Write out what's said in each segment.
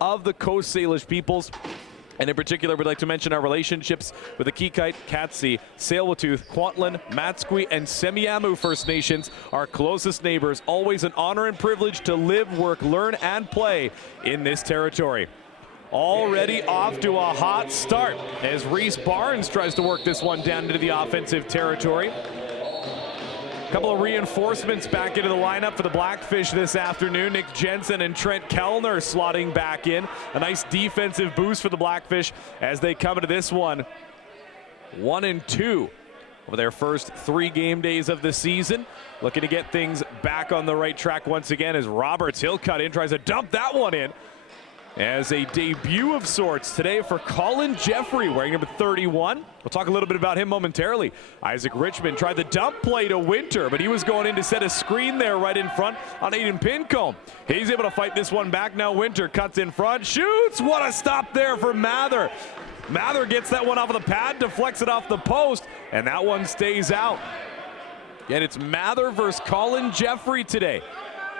of the Coast Salish peoples. And in particular, we'd like to mention our relationships with the Kikite, Katsi, Tsleil-Waututh, Kwantlen, Matsqui, and Semiahmoo First Nations, our closest neighbors. Always an honor and privilege to live, work, learn, and play in this territory. Already off to a hot start as Reese Barnes tries to work this one down into the offensive territory. A couple of reinforcements back into the lineup for the Blackfish this afternoon. Nick Jensen and Trent Kellner slotting back in. A nice defensive boost for the Blackfish as they come into this one 1-2 over their first 3 game days of the season. Looking to get things back on the right track once again as Roberts, he'll cut in, tries to dump that one in. As a debut of sorts today for Colin Jeffrey, wearing number 31. We'll talk a little bit about him momentarily. Isaac Richmond tried the dump play to Winter, but he was going in to set a screen there right in front on Aiden Pincombe. He's able to fight this one back now. Winter cuts in front, shoots. What a stop there for Mather. Mather gets that one off of the pad, deflects it off the post, and that one stays out. And it's Mather versus Colin Jeffrey today.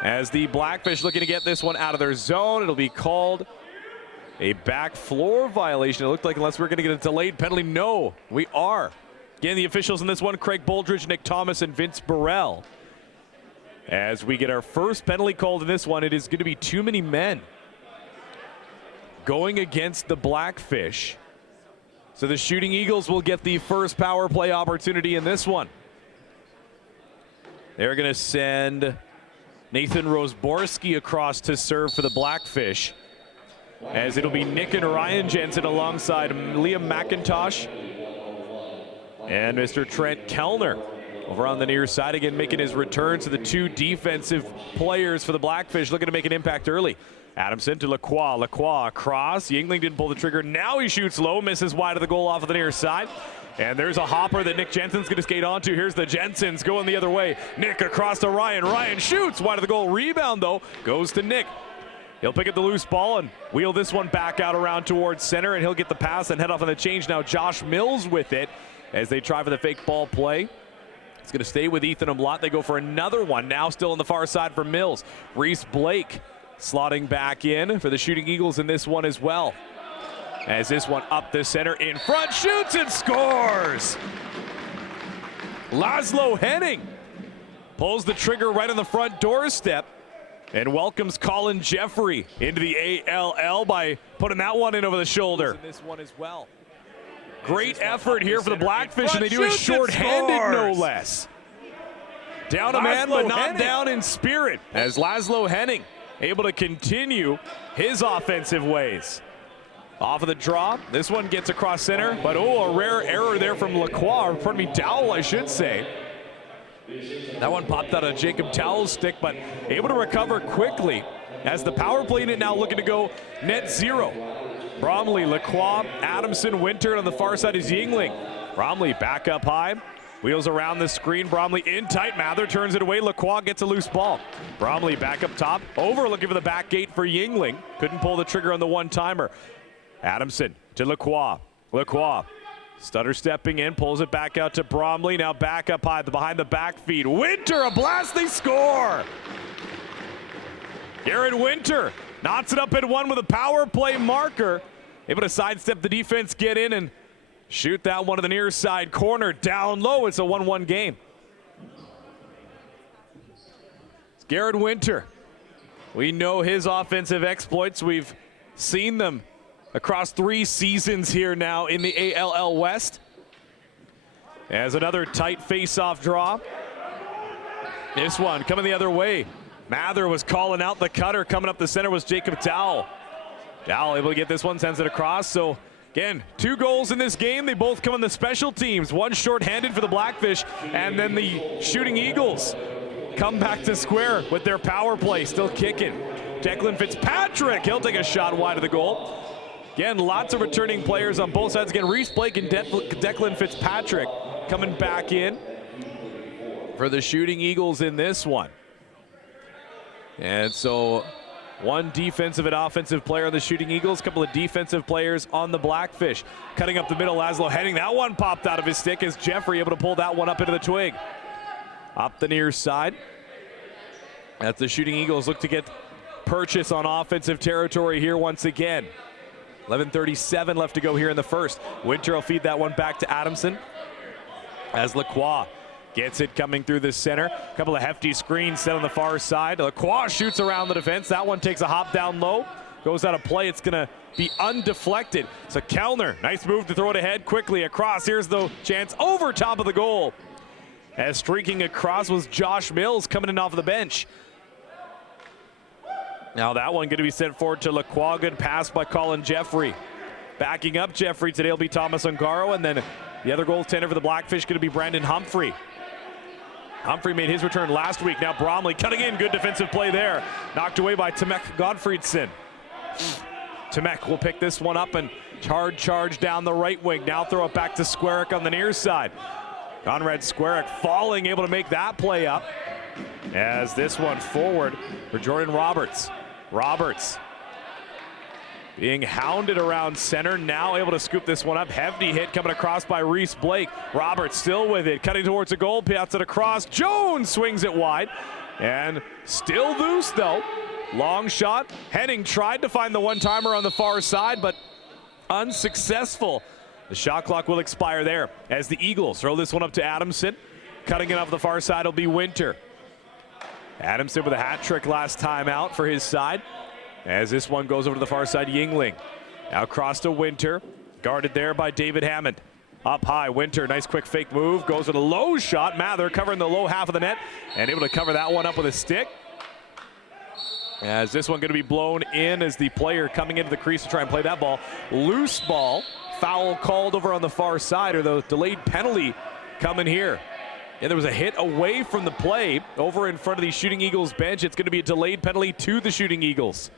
As the Blackfish looking to get this one out of their zone, it'll be called a back floor violation. It looked like, unless we're going to get a delayed penalty. No, we are. Again, the officials in this one, Craig Boldridge, Nick Thomas, and Vince Burrell. As we get our first penalty called in this one, it is going to be too many men going against the Blackfish. So the Shooting Eagles will get the first power play opportunity in this one. They're going to send Nathan Rosborski across to serve for the Blackfish, as it'll be Nick and Ryan Jensen alongside Liam McIntosh and Mr. Trent Kellner over on the near side, again making his return to the 2 defensive players for the Blackfish, looking to make an impact early. Adamson to Lacroix, Lacroix across. Yingling didn't pull the trigger. Now he shoots low, misses wide of the goal off of the near side. And there's a hopper that Nick Jensen's going to skate onto. Here's the Jensens going the other way. Nick across to Ryan. Ryan shoots wide of the goal. Rebound, though, goes to Nick. He'll pick up the loose ball and wheel this one back out around towards center, and he'll get the pass and head off on the change. Now Josh Mills with it as they try for the fake ball play. It's going to stay with Ethan Umlaut. They go for another one. Now still on the far side for Mills. Reese Blake slotting back in for the Shooting Eagles in this one as well. As this one up the center in front, shoots and scores! Laszlo Henning pulls the trigger right on the front doorstep and welcomes Colin Jeffrey into the ALL by putting that one in over the shoulder. This one as well. Great effort here for the Blackfish, and they do it short-handed, no less. Down a man, but not down in spirit, as Laszlo Henning able to continue his offensive ways. Off of the draw, this one gets across center, but a rare error there from Lacroix, or pardon me, Dowell, I should say. That one popped out of Jacob Dowell's stick, but able to recover quickly as the power play unit now looking to go net zero. Bromley, Lacroix, Adamson, Winter, and on the far side is Yingling. Bromley back up high, wheels around the screen. Bromley in tight, Mather turns it away. Lacroix gets a loose ball. Bromley back up top, over looking for the back gate for Yingling. Couldn't pull the trigger on the one-timer. Adamson to Lacroix. Lacroix stutter stepping in, pulls it back out to Bromley. Now back up high, behind the back feed. Winter, a blast, they score! Garrett Winter knots it up at one with a power play marker. Able to sidestep the defense, get in and shoot that one to the near side corner. Down low, it's a 1-1 game. It's Garrett Winter. We know his offensive exploits. We've seen them across 3 seasons here now in the ALL West. As another tight face-off draw. This one coming the other way. Mather was calling out the cutter. Coming up the center was Jacob Dowell. Dowell able to get this one, sends it across. So again, 2 goals in this game. They both come on the special teams. One short-handed for the Blackfish, and then the Shooting Eagles come back to square with their power play, still kicking. Declan Fitzpatrick, he'll take a shot wide of the goal. Again, lots of returning players on both sides. Again, Reese Blake and Declan Fitzpatrick coming back in for the Shooting Eagles in this one. And so one defensive and offensive player on the Shooting Eagles, a couple of defensive players on the Blackfish. Cutting up the middle, Laszlo Henning. That one popped out of his stick as Jeffrey able to pull that one up into the twig. Up the near side. As the Shooting Eagles look to get purchase on offensive territory here once again. 11:37 left to go here in the first. Winter will feed that one back to Adamson as Lacroix gets it coming through the center. A couple of hefty screens set on the far side. Lacroix shoots around the defense. That one takes a hop down low. Goes out of play. It's going to be undeflected. So Kellner, nice move to throw it ahead quickly across. Here's the chance over top of the goal. As streaking across was Josh Mills coming in off of the bench. Now that one going to be sent forward to Lacroix. Good pass by Colin Jeffrey. Backing up Jeffrey today will be Thomas Ungaro, and then the other goaltender for the Blackfish going to be Brandon Humphrey. Humphrey made his return last week. Now Bromley cutting in. Good defensive play there. Knocked away by Tomek Godfriedson. Tomek will pick this one up and hard charge down the right wing. Now throw it back to Squarick on the near side. Conrad Squarick falling, able to make that play up. As this one forward for Jordan Roberts. Roberts being hounded around center, now able to scoop this one up. Hefty hit coming across by Reese Blake. Roberts still with it, cutting towards the goal, pats it across. Jones swings it wide, and still loose though. Long shot. Henning tried to find the one-timer on the far side, but unsuccessful. The shot clock will expire there as the Eagles throw this one up to Adamson. Cutting it off the far side will be Winter. Adamson with a hat trick last time out for his side. As this one goes over to the far side, Yingling. Now across to Winter. Guarded there by David Hammond. Up high, Winter, nice quick fake move. Goes with a low shot. Mather covering the low half of the net and able to cover that one up with a stick. As this one going to be blown in as the player coming into the crease to try and play that ball. Loose ball. Foul called over on the far side, or the delayed penalty coming here. And there was a hit away from the play over in front of the Shooting Eagles bench. It's going to be a delayed penalty to the Shooting Eagles.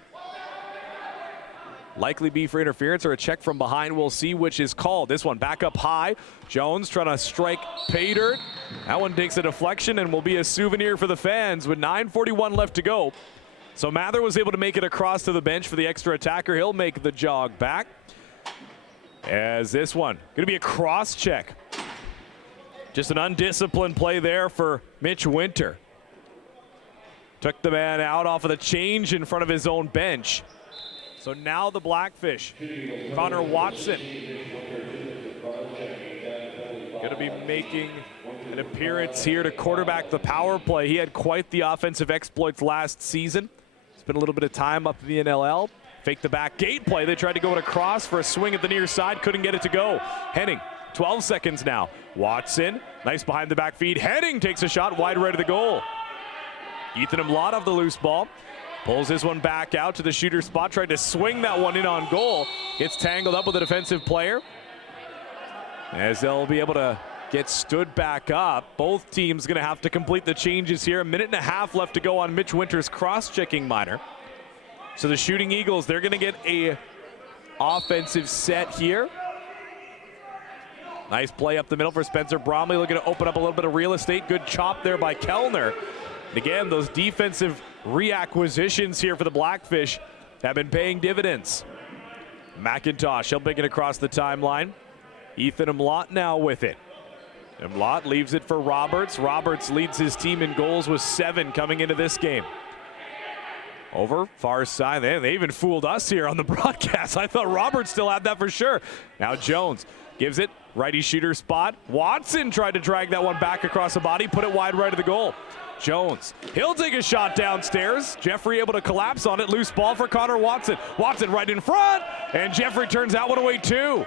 Likely be for interference or a check from behind. We'll see which is called. This one back up high. Jones trying to strike Paydirt. That one takes a deflection and will be a souvenir for the fans with 9:41 left to go. So Mather was able to make it across to the bench for the extra attacker. He'll make the jog back. As this one going to be a cross check. Just an undisciplined play there for Mitch Winter. Took the man out off of the change in front of his own bench. So now the Blackfish, Connor Watson, going to be making an appearance here to quarterback the power play. He had quite the offensive exploits last season. Spent a little bit of time up in the NLL. Fake the back gate play. They tried to go it across for a swing at the near side. Couldn't get it to go. Henning, 12 seconds now. Watson, nice behind the back feed. Henning takes a shot wide right of the goal. Ethan Umlaut of the loose ball. Pulls this one back out to the shooter spot. Tried to swing that one in on goal. Gets tangled up with a defensive player. As they'll be able to get stood back up. Both teams going to have to complete the changes here. A minute and a half left to go on Mitch Winter's cross-checking minor. So the Shooting Eagles, they're going to get a offensive set here. Nice play up the middle for Spencer Bromley, looking to open up a little bit of real estate. Good chop there by Kellner. And again, those defensive reacquisitions here for the Blackfish have been paying dividends. McIntosh, he'll pick it across the timeline. Ethan Umlaut now with it. Umlaut leaves it for Roberts. Roberts leads his team in goals with 7 coming into this game. Over far side. They even fooled us here on the broadcast. I thought Roberts still had that for sure. Now Jones gives it righty shooter spot. Watson tried to drag that one back across the body, put it wide right of the goal. Jones, he'll take a shot downstairs. Jeffrey able to collapse on it. Loose ball for Connor Watson. Watson right in front, and Jeffrey turns that one away too.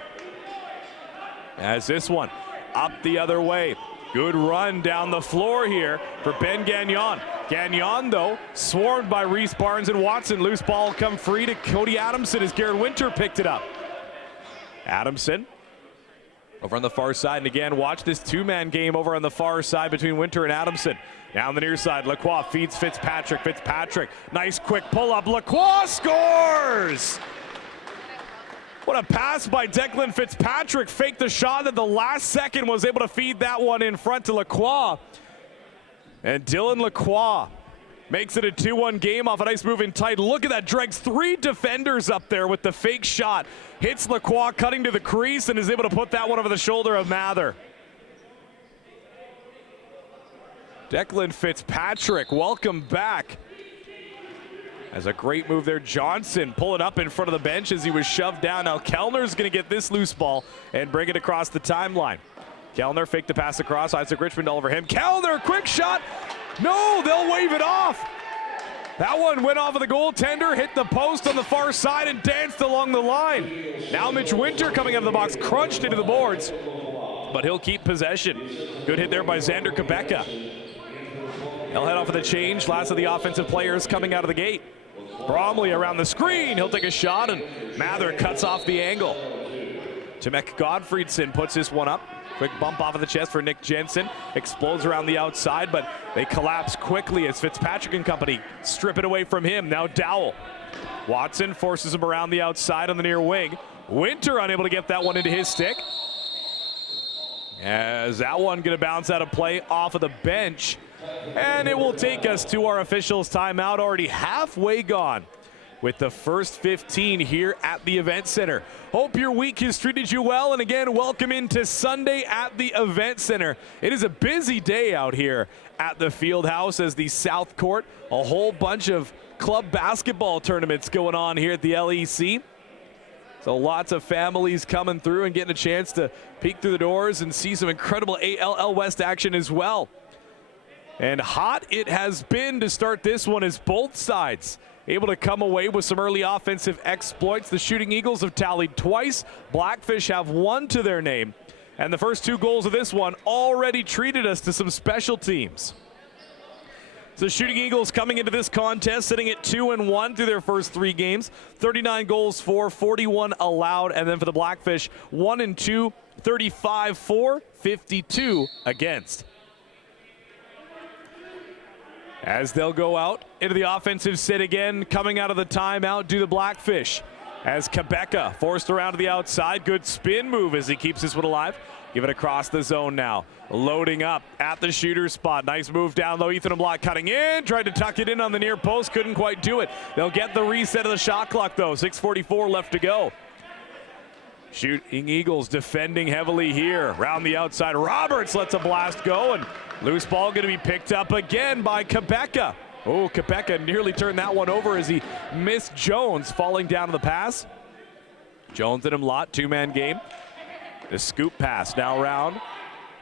As this one up the other way. Good run down the floor here for Ben Gagnon. Gagnon, though, swarmed by Reese Barnes and Watson. Loose ball come free to Cody Adamson as Garrett Winter picked it up. Adamson over on the far side, and again, watch this two-man game over on the far side between Winter and Adamson. Now on the near side, Lacroix feeds Fitzpatrick. Fitzpatrick, nice quick pull-up. Lacroix scores! What a pass by Declan Fitzpatrick. Faked the shot at the last second, was able to feed that one in front to Lacroix. And Dylan Lacroix makes it a 2-1 game off a nice move in tight. Look at that, drags 3 defenders up there with the fake shot. Hits Lacroix cutting to the crease and is able to put that one over the shoulder of Mather. Declan Fitzpatrick, welcome back. As a great move there, Johnson pulling up in front of the bench as he was shoved down. Now Kellner's going to get this loose ball and bring it across the timeline. Kellner faked the pass across. Isaac Richmond all over him. Kellner, quick shot. No, they'll wave it off. That one went off of the goaltender, hit the post on the far side and danced along the line. Now Mitch Winter coming out of the box, crunched into the boards, but he'll keep possession. Good hit there by Xander Kabeka. He'll head off of the change. Last of the offensive players coming out of the gate. Bromley around the screen. He'll take a shot, and Mather cuts off the angle. Tomek Godfredson puts this one up. Quick bump off of the chest for Nick Jensen. Explodes around the outside, but they collapse quickly as Fitzpatrick and company strip it away from him. Now Dowell. Watson forces him around the outside on the near wing. Winter unable to get that one into his stick. As that one going to bounce out of play off of the bench. And it will take us to our officials' timeout, already halfway gone with the first 15 here at the Event Center. Hope your week has treated you well, and again, welcome into Sunday at the Event Center. It is a busy day out here at the field house as the South Court, a whole bunch of club basketball tournaments going on here at the LEC. So lots of families coming through and getting a chance to peek through the doors and see some incredible ALL West action as well. And hot it has been to start this one as both sides able to come away with some early offensive exploits. The Shooting Eagles have tallied twice. Blackfish have one to their name. And the first two goals of this one already treated us to some special teams. So Shooting Eagles coming into this contest sitting at 2-1 through their first three games. 39 goals for, 41 allowed. And then for the Blackfish, 1-2, 35 for, 52 against. As they'll go out into the offensive set again, coming out of the timeout, do the Blackfish. As Kabeka forced around to the outside. Good spin move as he keeps this one alive. Give it across the zone now. Loading up at the shooter spot. Nice move down low. Ethan Block cutting in. Tried to tuck it in on the near post. Couldn't quite do it. They'll get the reset of the shot clock though. 6:44 left to go. Shooting Eagles defending heavily here. Round the outside. Roberts lets a blast go, and loose ball going to be picked up again by Kabeka. Oh, Kabeka nearly turned that one over as he missed Jones falling down to the pass. Jones and him lot, two-man game. The scoop pass now round.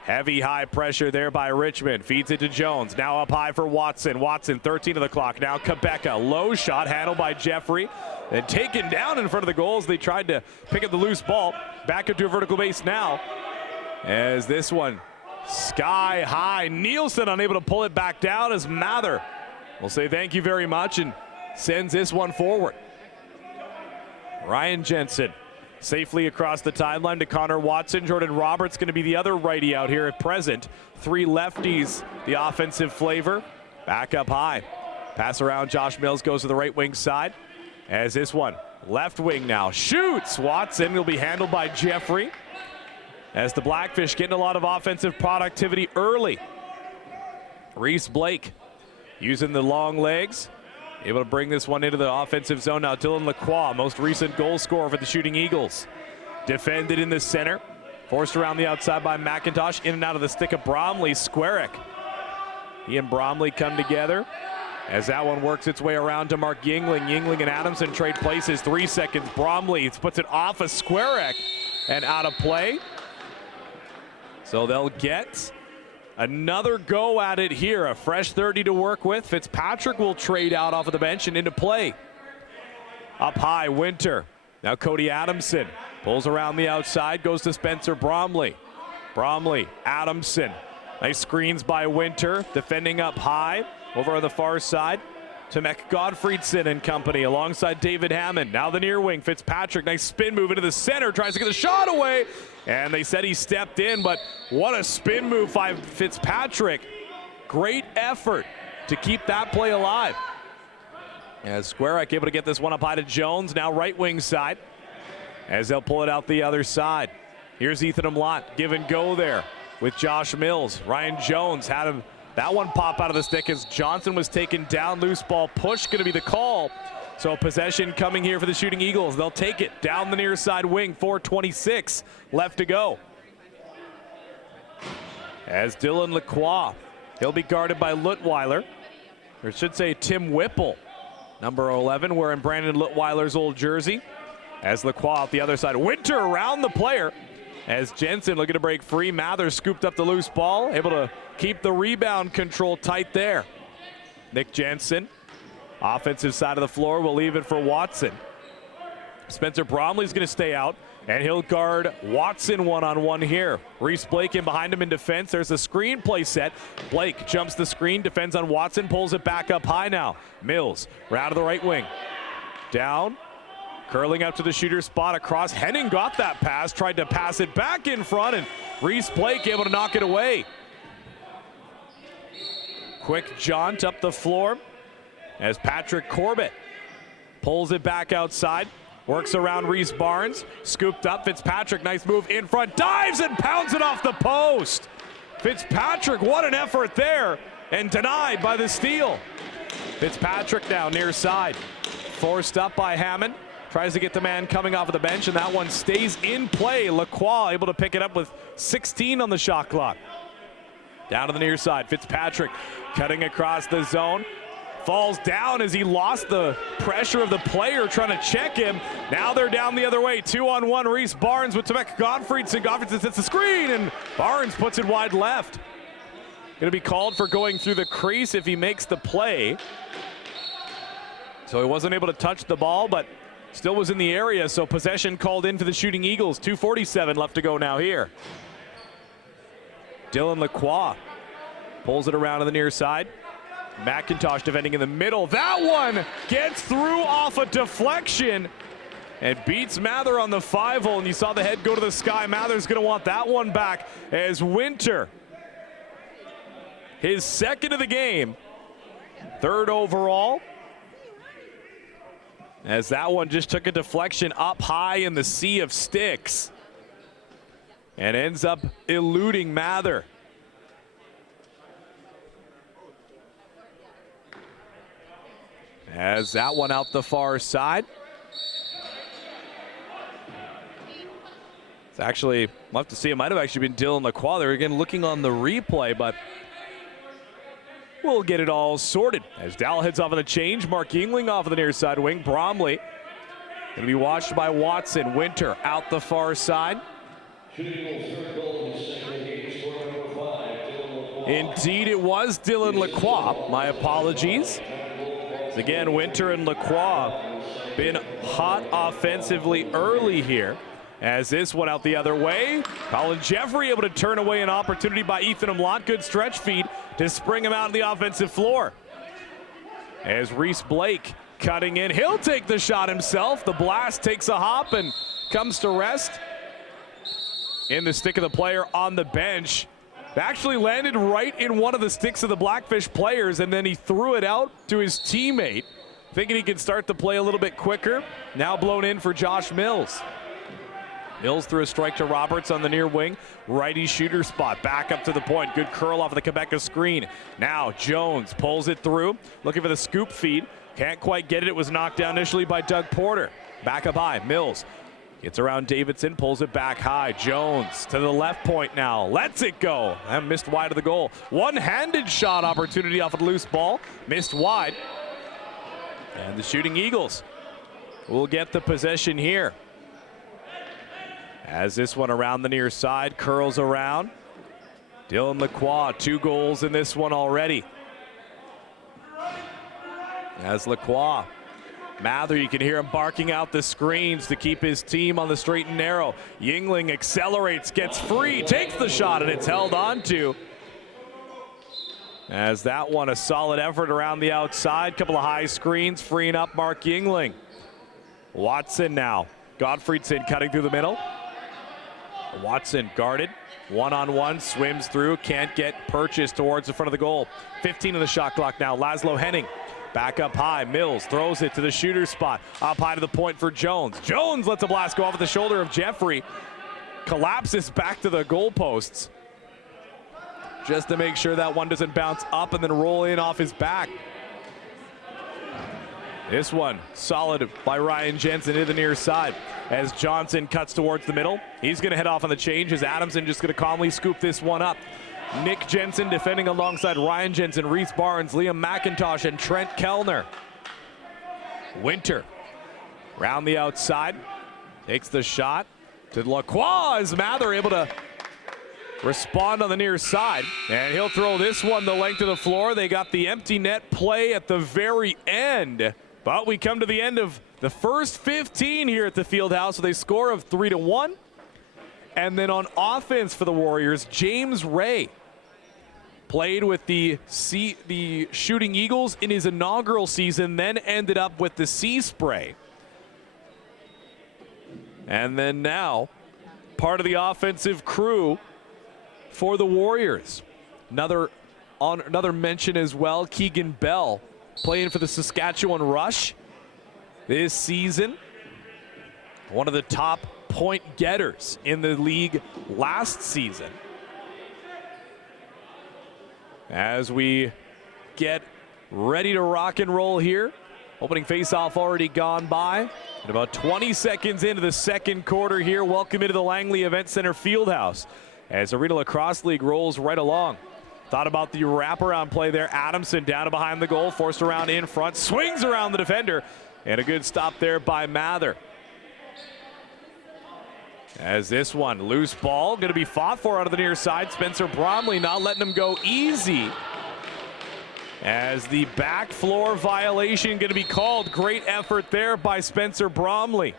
Heavy high pressure there by Richmond. Feeds it to Jones. Now up high for Watson. Watson 13 of the clock. Now Kabeka. Low shot handled by Jeffrey. And taken down in front of the goals. They tried to pick up the loose ball. Back into a vertical base now. As this one sky high. Nielsen unable to pull it back down as Mather will say thank you very much and sends this one forward. Ryan Jensen safely across the timeline to Connor Watson. Jordan Roberts going to be the other righty out here at present. Three lefties, the offensive flavor. Back up high. Pass around. Josh Mills goes to the right wing side. As this one, left wing now, shoots. Watson will be handled by Jeffrey. As the Blackfish getting a lot of offensive productivity early. Reese Blake using the long legs. Able to bring this one into the offensive zone now. Dylan Lacroix, most recent goal scorer for the Shooting Eagles. Defended in the center. Forced around the outside by McIntosh. In and out of the stick of Bromley. Squarick. He and Bromley come together. As that one works its way around to Mark Yingling. Yingling and Adamson trade places. 3 seconds. Bromley puts it off of Squarick and out of play. So they'll get another go at it here. A fresh 30 to work with. Fitzpatrick will trade out off of the bench and into play. Up high, Winter. Now Cody Adamson pulls around the outside, goes to Spencer Bromley. Bromley, Adamson. Nice screens by Winter. Defending up high. Over on the far side, Tomek Godfredson and company alongside David Hammond. Now the near wing, Fitzpatrick. Nice spin move into the center. Tries to get the shot away. And they said he stepped in, but what a spin move by Fitzpatrick. Great effort to keep that play alive. As Squarick able to get this one up high to Jones. Now right wing side. As they'll pull it out the other side. Here's Ethan Umlot. Give and go there with Josh Mills. Ryan Jones had him. That one pop out of the stick as Johnson was taken down. Loose ball push going to be the call. So possession coming here for the Shooting Eagles. They'll take it down the near side wing. 4:26 left to go. As Dylan Lacroix, he'll be guarded by Lutweiler. Or should say Tim Whipple Number 11 wearing Brandon Littweiler's old jersey. As Lacroix out the other side. Winter around the player. As Jensen looking to break free. Mather scooped up the loose ball. Able to keep the rebound control tight there. Nick Jensen. Offensive side of the floor will leave it for Watson. Spencer Bromley's going to stay out. And he'll guard Watson one-on-one here. Reese Blake in behind him in defense. There's a screen play set. Blake jumps the screen, defends on Watson, pulls it back up high now. Mills, round to the right wing. Down, curling up to the shooter spot across. Henning got that pass, tried to pass it back in front, and Reese Blake able to knock it away. Quick jaunt up the floor as Patrick Corbett pulls it back outside. Works around Reese Barnes, scooped up. Fitzpatrick, nice move in front, dives and pounds it off the post. Fitzpatrick, what an effort there, and denied by the steal. Fitzpatrick now near side, forced up by Hammond. Tries to get the man coming off of the bench, and that one stays in play. Lacroix able to pick it up with 16 on the shot clock. Down to the near side, Fitzpatrick cutting across the zone. Falls down as he lost the pressure of the player trying to check him. Now they're down the other way. 2-on-1, Reese Barnes with Temeka Gottfriedson. Gottfriedson sets the screen, and Barnes puts it wide left. Going to be called for going through the crease if he makes the play. So he wasn't able to touch the ball, but still was in the area. So possession called in for the Shooting Eagles. 2:47 left to go now here. Dylan Lacroix pulls it around to the near side. McIntosh defending in the middle. That one gets through off a deflection and beats Mather on the 5-hole, and you saw the head go to the sky. Mather's going to want that one back as Winter, his second of the game, third overall, as that one just took a deflection up high in the sea of sticks and ends up eluding Mather. As that one out the far side. It's actually, we'll have to see, it might have actually been Dylan Lacroix there. Again, looking on the replay, but we'll get it all sorted. As Dow heads off on the change, Mark Yingling off of the near side wing. Bromley going to be watched by Watson. Winter out the far side. Indeed, it was Dylan Lacroix. My apologies. Again, Winter and Lacroix been hot offensively early here. As this one out the other way, Colin Jeffrey able to turn away an opportunity by Ethan Umlaut. Good stretch feed to spring him out on the offensive floor. As Reese Blake cutting in, he'll take the shot himself. The blast takes a hop and comes to rest in the stick of the player on the bench. Actually landed right in one of the sticks of the Blackfish players, and then he threw it out to his teammate, thinking he could start the play a little bit quicker. Now blown in for Josh Mills. Mills threw a strike to Roberts on the near wing. Righty shooter spot, back up to the point. Good curl off of the Quebec screen. Now Jones pulls it through, looking for the scoop feed. Can't quite get it. It was knocked down initially by Doug Porter. Back up high, Mills gets around Davidson, pulls it back high. Jones to the left point now, lets it go. And missed wide of the goal. One-handed shot opportunity off a loose ball, missed wide. And the Shooting Eagles will get the possession here. As this one around the near side, curls around. Dylan Lacroix, 2 goals in this one already. As Lacroix, Mather, you can hear him barking out the screens to keep his team on the straight and narrow. Yingling accelerates, gets free, takes the shot, and it's held on to. As that one, a solid effort around the outside. Couple of high screens, freeing up Mark Yingling. Watson now. Gottfriedson cutting through the middle. Watson guarded, one-on-one, swims through, can't get purchased towards the front of the goal. 15 on the shot clock now. Laszlo Henning. Back up high, Mills throws it to the shooter spot. Up high to the point for Jones. Jones lets a blast go off at the shoulder of Jeffrey. Collapses back to the goalposts, just to make sure that one doesn't bounce up and then roll in off his back. This one solid by Ryan Jensen to the near side. As Johnson cuts towards the middle, he's going to head off on the change as Adamson just going to calmly scoop this one up. Nick Jensen defending alongside Ryan Jensen, Reese Barnes, Liam McIntosh, and Trent Kellner. Winter round the outside, takes the shot to Lacroix as Mather able to respond on the near side, and he'll throw this one the length of the floor. They got the empty net play at the very end, but we come to the end of the first 15 here at the Fieldhouse with a score of 3-1. And then on offense for the Warriors, James Ray played with the Shooting Eagles in his inaugural season, then ended up with the Sea Spray. And then now, part of the offensive crew for the Warriors. Another mention as well, Keegan Bell, playing for the Saskatchewan Rush this season. One of the top point getters in the league last season. As we get ready to rock and roll here, opening faceoff already gone by. And about 20 seconds into the second quarter here, welcome into the Langley Event Center Fieldhouse as Arenalacrosseleague rolls right along. Thought about the wraparound play there. Adamson down and behind the goal, forced around in front, swings around the defender, and a good stop there by Mather. As this one, loose ball, going to be fought for out of the near side. Spencer Bromley not letting him go easy. As the back floor violation going to be called. Great effort there by Spencer Bromley.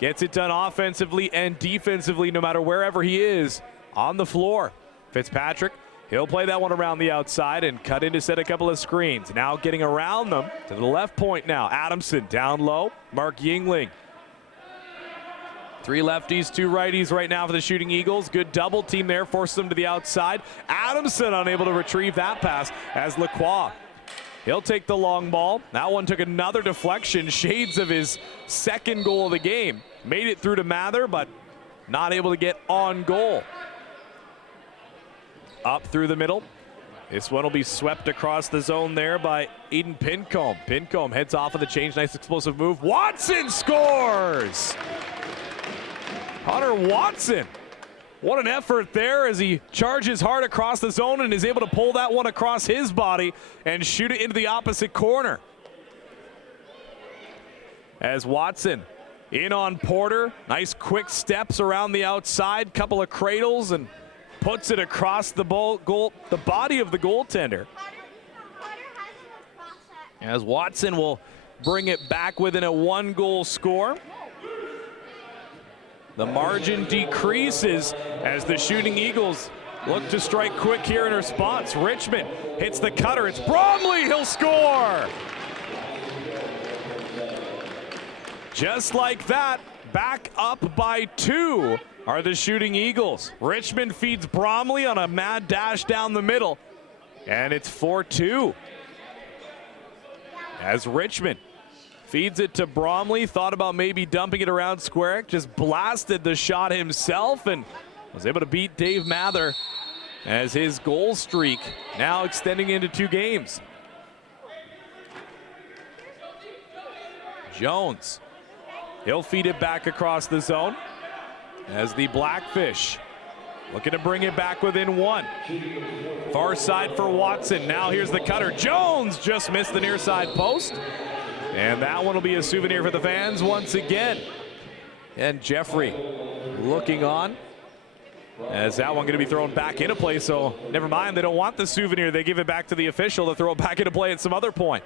Gets it done offensively and defensively no matter wherever he is on the floor. Fitzpatrick, he'll play that one around the outside and cut in to set a couple of screens. Now getting around them to the left point now. Adamson down low. Mark Yingling. 3 lefties, 2 righties right now for the Shooting Eagles. Good double team there, forces them to the outside. Adamson unable to retrieve that pass as Lacroix. He'll take the long ball. That one took another deflection, shades of his second goal of the game. Made it through to Mather, but not able to get on goal. Up through the middle. This one will be swept across the zone there by Aiden Pincombe. Pincombe heads off of the change, nice explosive move. Watson scores! Hunter Watson, what an effort there as he charges hard across the zone and is able to pull that one across his body and shoot it into the opposite corner. As Watson in on Porter, nice quick steps around the outside, couple of cradles, and puts it across the body of the goaltender. As Watson will bring it back within a 1-goal score. The margin decreases as the Shooting Eagles look to strike quick here in response. Richmond hits the cutter. It's Bromley. He'll score. Just like that, back up by 2 are the Shooting Eagles. Richmond feeds Bromley on a mad dash down the middle, and it's 4-2. As Richmond feeds it to Bromley, thought about maybe dumping it around square, just blasted the shot himself and was able to beat Dave Mather as his goal streak now extending into 2 games. Jones, he'll feed it back across the zone as the Blackfish looking to bring it back within 1. Far side for Watson. Now here's the cutter. Jones just missed the near side post. And that one will be a souvenir for the fans once again. And Jeffrey looking on as that one going to be thrown back into play. So never mind, they don't want the souvenir. They give it back to the official to throw it back into play at some other point.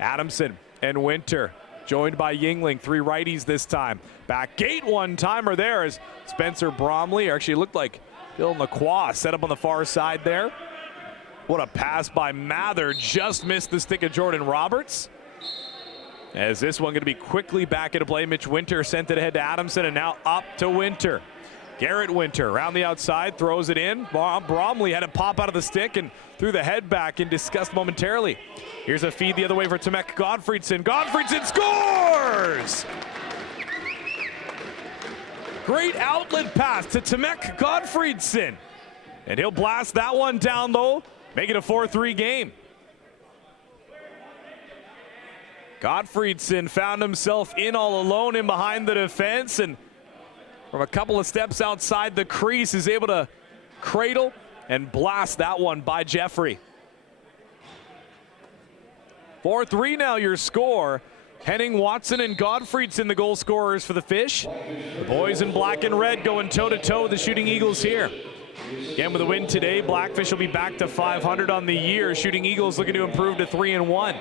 Adamson and Winter joined by Yingling, 3 righties this time. Back gate one-timer there as Spencer Bromley, or actually looked like Bill Lacroix, set up on the far side there. What a pass by Mather, just missed the stick of Jordan Roberts. As this one going to be quickly back into play. Mitch Winter sent it ahead to Adamson and now up to Winter. Garrett Winter around the outside, throws it in. Bromley had it pop out of the stick and threw the head back in disgust momentarily. Here's a feed the other way for Tomek Godfredson. Godfredson scores! Great outlet pass to Tomek Godfredson. And he'll blast that one down low, make it a 4-3 game. Godfredson found himself in all alone in behind the defense, and from a couple of steps outside the crease is able to cradle and blast that one by Jeffrey. 4-3 now your score Henning, Watson, and Gottfriedson, the goal scorers for the Fish. The boys in black and red going toe-to-toe with the Shooting Eagles here. Again, with a win today, Blackfish will be back to 500 on the year. Shooting Eagles looking to improve to 3-1.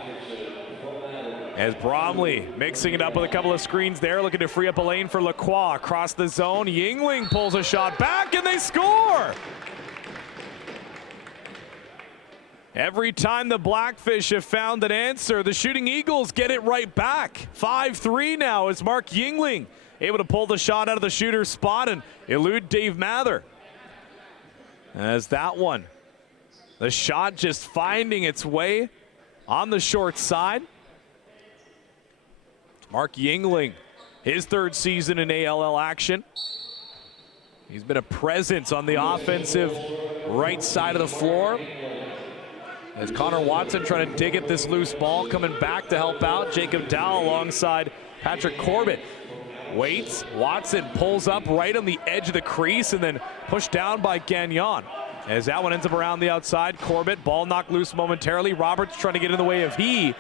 As Bromley mixing it up with a couple of screens there, looking to free up a lane for Lacroix. Across the zone, Yingling pulls a shot back, and they score! Every time the Blackfish have found an answer, the Shooting Eagles get it right back. 5-3 now as Mark Yingling able to pull the shot out of the shooter's spot and elude Dave Mather. As that one, the shot just finding its way on the short side. Mark Yingling, his third season in ALL action. He's been a presence on the offensive right side of the floor. As Connor Watson trying to dig at this loose ball, coming back to help out. Jacob Dow alongside Patrick Corbett. Waits, Watson pulls up right on the edge of the crease and then pushed down by Gagnon. As that one ends up around the outside, Corbett, ball knocked loose momentarily. Roberts trying to get in the way of he.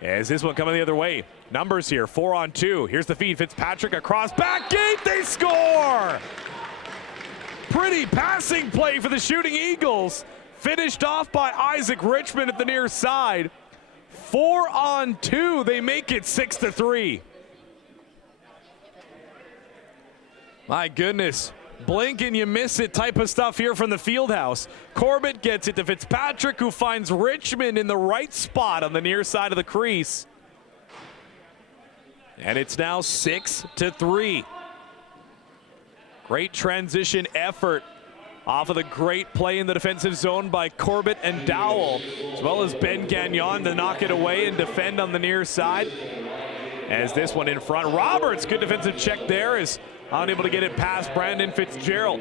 As this one coming the other way. Numbers here, 4-on-2. Here's the feed, Fitzpatrick across, back gate, they score! Pretty passing play for the Shooting Eagles. Finished off by Isaac Richmond at the near side. 4-on-2, they make it 6-3. My goodness, blink and you miss it type of stuff here from the field house. Corbett gets it to Fitzpatrick, who finds Richmond in the right spot on the near side of the crease. And it's now 6-3. Great transition effort off of the great play in the defensive zone by Corbett and Dowell, as well as Ben Gagnon to knock it away and defend on the near side. As this one in front, Roberts, good defensive check there, is unable to get it past Brandon Fitzgerald.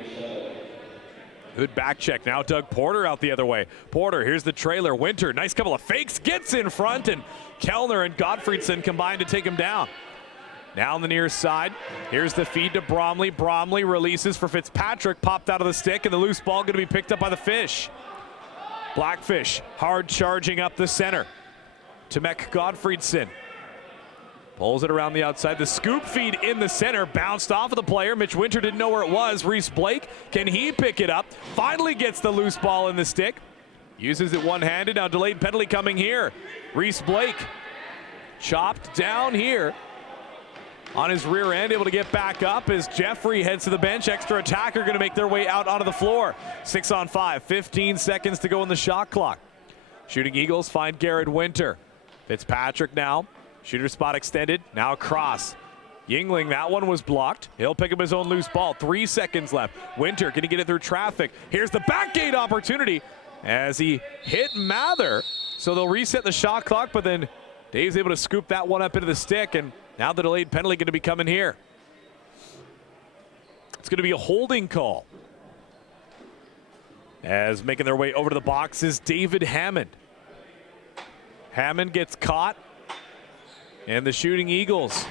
Good back check. Now Doug Porter out the other way. Porter, here's the trailer. Winter, nice couple of fakes, gets in front, and Kellner and Gottfriedson combined to take him down. Now on the near side, here's the feed to Bromley. Bromley releases for Fitzpatrick, popped out of the stick, and the loose ball going to be picked up by the Fish. Blackfish hard charging up the center. Tomek Gottfriedson pulls it around the outside. The scoop feed in the center, bounced off of the player. Mitch Winter didn't know where it was. Reese Blake, can he pick it up? Finally gets the loose ball in the stick. Uses it one-handed. Now delayed penalty coming here. Reese Blake chopped down here on his rear end, able to get back up as Jeffrey heads to the bench. Extra attacker going to make their way out onto the floor. 6-on-5, 15 seconds to go in the shot clock. Shooting Eagles find Garrett Winter. Fitzpatrick now, shooter spot extended, now across. Yingling, that one was blocked. He'll pick up his own loose ball. 3 seconds left. Winter can he get it through traffic. Here's the back gate opportunity as he hit Mather. So they'll reset the shot clock, but then Dave's able to scoop that one up into the stick, and now the delayed penalty going to be coming here. It's going to be a holding call. As making their way over to the box is David Hammond. Hammond gets caught, and the Shooting Eagles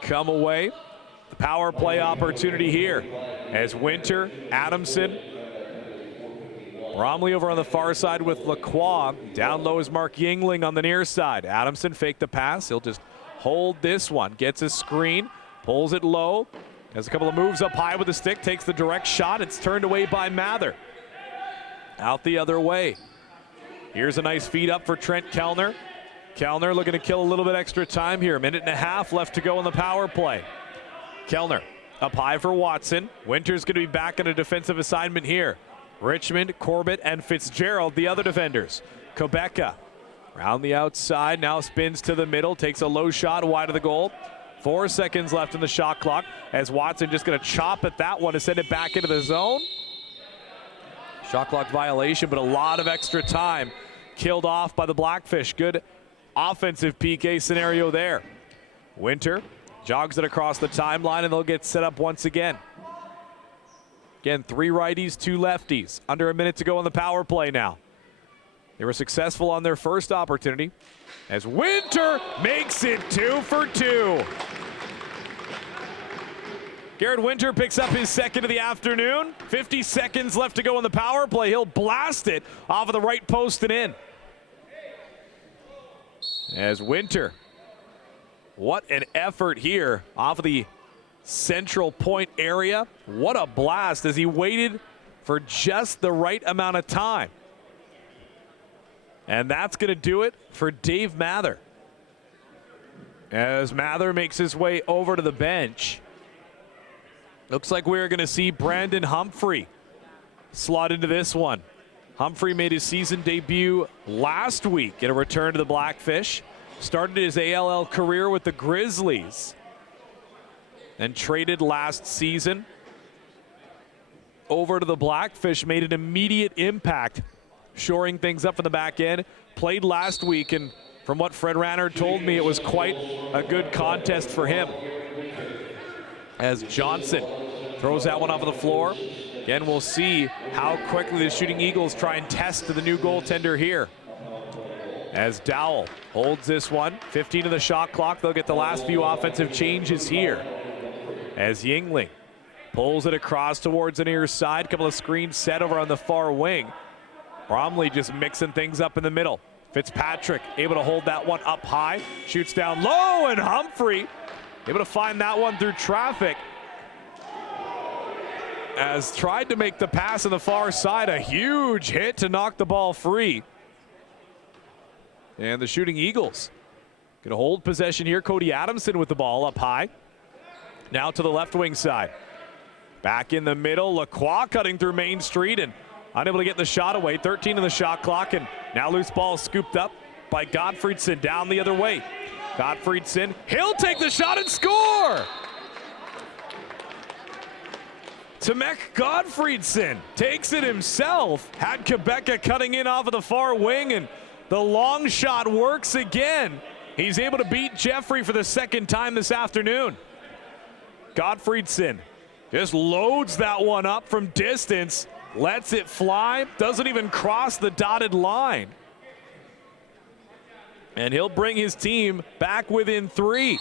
come away. The power play opportunity here as Winter, Adamson, Bromley over on the far side with Lacroix. Down low is Mark Yingling on the near side. Adamson faked the pass. He'll just hold this one. Gets a screen, pulls it low. Has a couple of moves up high with the stick. Takes the direct shot. It's turned away by Mather. Out the other way. Here's a nice feed up for Trent Kellner. Kellner looking to kill a little bit extra time here. 1.5 left to go in the power play. Kellner up high for Watson. Winter's going to be back on a defensive assignment here. Richmond, Corbett, and Fitzgerald, the other defenders. Kobeka around the outside, now spins to the middle, takes a low shot wide of the goal. 4 seconds left in the shot clock as Watson just going to chop at that one to send it back into the zone. Shot clock violation, but a lot of extra time killed off by the Blackfish. Good offensive PK scenario there. Winter jogs it across the timeline, and they'll get set up once again. Again, 3 righties, 2 lefties. Under a minute to go on the power play now. They were successful on their first opportunity as Winter makes it 2 for 2. Garrett Winter picks up his second of the afternoon. 50 seconds left to go on the power play. He'll blast it off of the right post and in. As Winter, what an effort here off of the central point area. What a blast as he waited for just the right amount of time. And that's going to do it for Dave Mather. As Mather makes his way over to the bench, looks like we're going to see Brandon Humphrey slot into this one. Humphrey made his season debut last week in a return to the Blackfish. Started his ALL career with the Grizzlies and traded last season over to the Blackfish. Made an immediate impact, shoring things up in the back end. Played last week, and from what Fred Rannard told me, it was quite a good contest for him. As Johnson throws that one off of the floor. Again, we'll see how quickly the Shooting Eagles try and test the new goaltender here. As Dowell holds this one, 15 of the shot clock. They'll get the last few offensive changes here. As Yingling pulls it across towards the near side. Couple of screens set over on the far wing. Bromley just mixing things up in the middle. Fitzpatrick able to hold that one up high. Shoots down low, and Humphrey able to find that one through traffic. As tried to make the pass on the far side. A huge hit to knock the ball free. And the Shooting Eagles gonna hold possession here. Cody Adamson with the ball up high. Now to the left wing side. Back in the middle, Lacroix cutting through Main Street and unable to get the shot away. 13 on the shot clock, and now loose ball scooped up by Gottfriedson down the other way. Gottfriedson, he'll take the shot and score! Tomek Gottfriedson takes it himself. Had Quebeca cutting in off of the far wing, and the long shot works again. He's able to beat Jeffrey for the second time this afternoon. Gottfriedson just loads that one up from distance, lets it fly, doesn't even cross the dotted line. And he'll bring his team back within 3.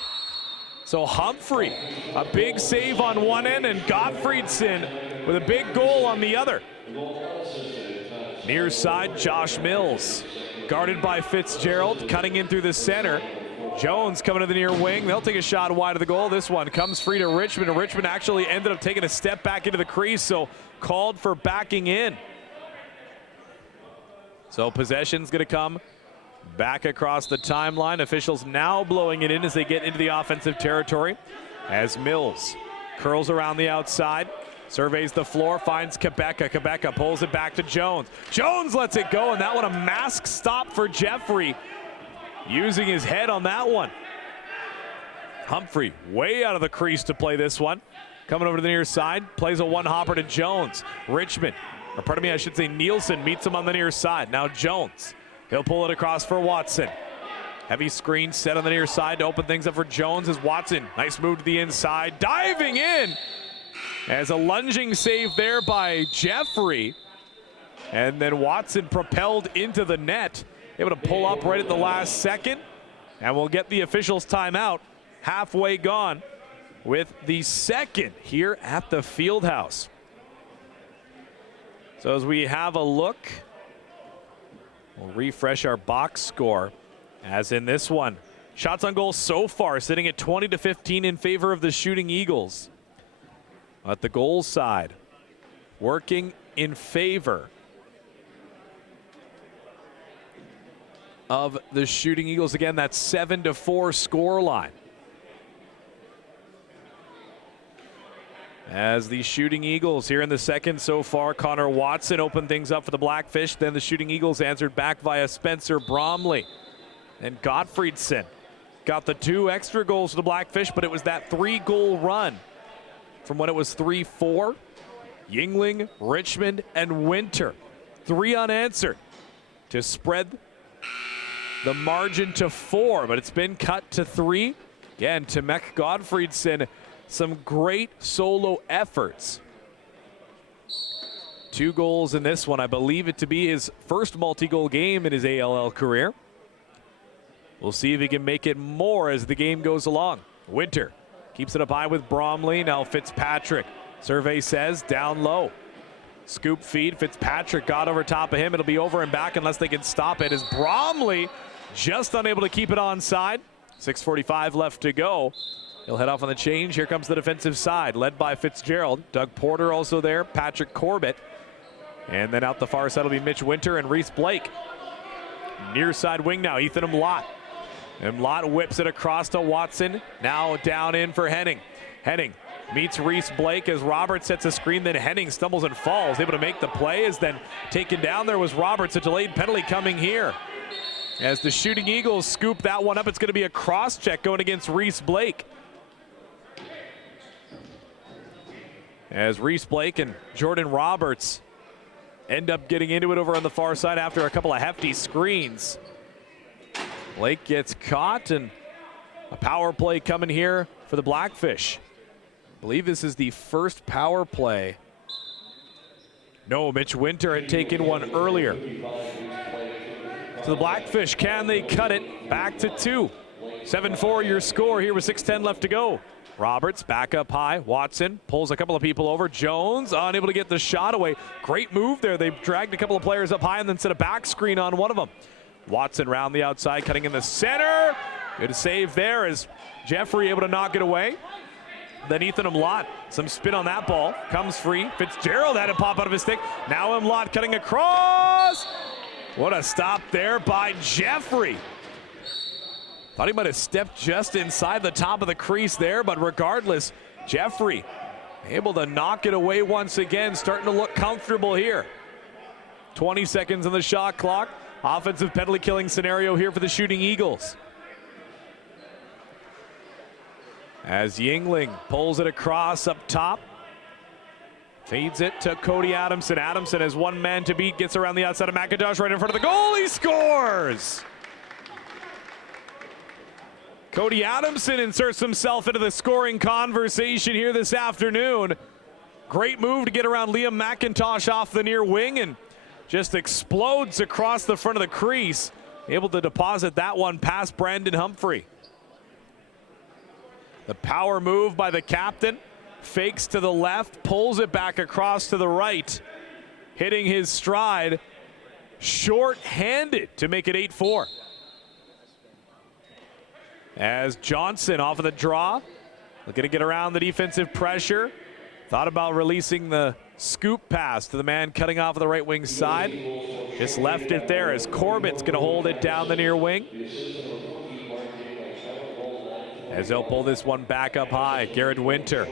So Humphrey, a big save on one end, and Gottfriedson with a big goal on the other. Near side, Josh Mills, guarded by Fitzgerald, cutting in through the center. Jones coming to the near wing. They'll take a shot wide of the goal. This one comes free to Richmond, and Richmond actually ended up taking a step back into the crease, so called for backing in. So possession's going to come back across the timeline. Officials now blowing it in as they get into the offensive territory. As Mills curls around the outside, surveys the floor, finds Quebeca. Quebeca pulls it back to Jones. Jones lets it go, and that one a mask stop for Jeffrey, using his head on that one. Humphrey way out of the crease to play this one. Coming over to the near side, plays a one-hopper to Jones. Richmond, or pardon me, I should say Nielsen meets him on the near side. Now Jones, he'll pull it across for Watson. Heavy screen set on the near side to open things up for Jones as Watson. Nice move to the inside, diving in. As a lunging save there by Jeffrey. And then Watson propelled into the net. Able to pull up right at the last second. And we'll get the officials' timeout. Halfway gone with the second here at the Fieldhouse. So as we have a look, we'll refresh our box score. As in this one, shots on goal so far sitting at 20-15 in favor of the Shooting Eagles. At the goal side, working in favor of the Shooting Eagles. Again, that 7-4 score line. As the Shooting Eagles here in the second so far, Connor Watson opened things up for the Blackfish. Then the Shooting Eagles answered back via Spencer Bromley. And Gottfriedson got the 2 extra goals for the Blackfish, but it was that 3-goal run from when it was 3-4. Yingling, Richmond, and Winter, 3 unanswered to spread the margin to 4, but it's been cut to 3. Again, Tomek Gottfriedson, some great solo efforts. 2 goals in this one. I believe it to be his first multi-goal game in his ALL career. We'll see if he can make it more as the game goes along. Winter keeps it up high with Bromley. Now Fitzpatrick, survey says, down low. Scoop feed, Fitzpatrick got over top of him. It'll be over and back unless they can stop it as Bromley just unable to keep it onside. 6:45 left to go. He'll head off on the change. Here comes the defensive side, led by Fitzgerald. Doug Porter also there, Patrick Corbett. And then out the far side will be Mitch Winter and Reese Blake. Near side wing now, Ethan Mlott. And Mlott whips it across to Watson. Now down in for Henning. Henning meets Reese Blake as Roberts sets a screen, then Henning stumbles and falls. Able to make the play, is then taken down. There was Roberts, a delayed penalty coming here. As the Shooting Eagles scoop that one up, it's going to be a cross check going against Reese Blake. As Reese Blake and Jordan Roberts end up getting into it over on the far side after a couple of hefty screens. Blake gets caught, and a power play coming here for the Blackfish. I believe this is the first power play. No, Mitch Winter had taken one earlier. So the Blackfish, can they cut it back to 2? 7-4 your score here with 6:10 left to go. Roberts back up high. Watson pulls a couple of people over. Jones unable to get the shot away. Great move there. They dragged a couple of players up high and then set a back screen on one of them. Watson round the outside, cutting in the center. Good save there as Jeffrey able to knock it away. Then Ethan Mlott, some spin on that ball. Comes free. Fitzgerald had it pop out of his stick. Now Mlott cutting across. What a stop there by Jeffrey. Thought he might have stepped just inside the top of the crease there, but regardless, Jeffrey able to knock it away once again, starting to look comfortable here. 20 seconds on the shot clock. Offensive penalty killing scenario here for the Shooting Eagles. As Yingling pulls it across up top. Feeds it to Cody Adamson. Adamson has one man to beat, gets around the outside of McIntosh right in front of the goal. He scores! Cody Adamson inserts himself into the scoring conversation here this afternoon. Great move to get around Liam McIntosh off the near wing and just explodes across the front of the crease. Able to deposit that one past Brandon Humphrey. The power move by the captain. Fakes to the left, pulls it back across to the right. Hitting his stride. Short-handed to make it 8-4. As Johnson off of the draw, looking to get around the defensive pressure. Thought about releasing the scoop pass to the man cutting off of the right wing side. Just left it there as Corbett's going to hold it down the near wing. As they'll pull this one back up high, Garrett Winter.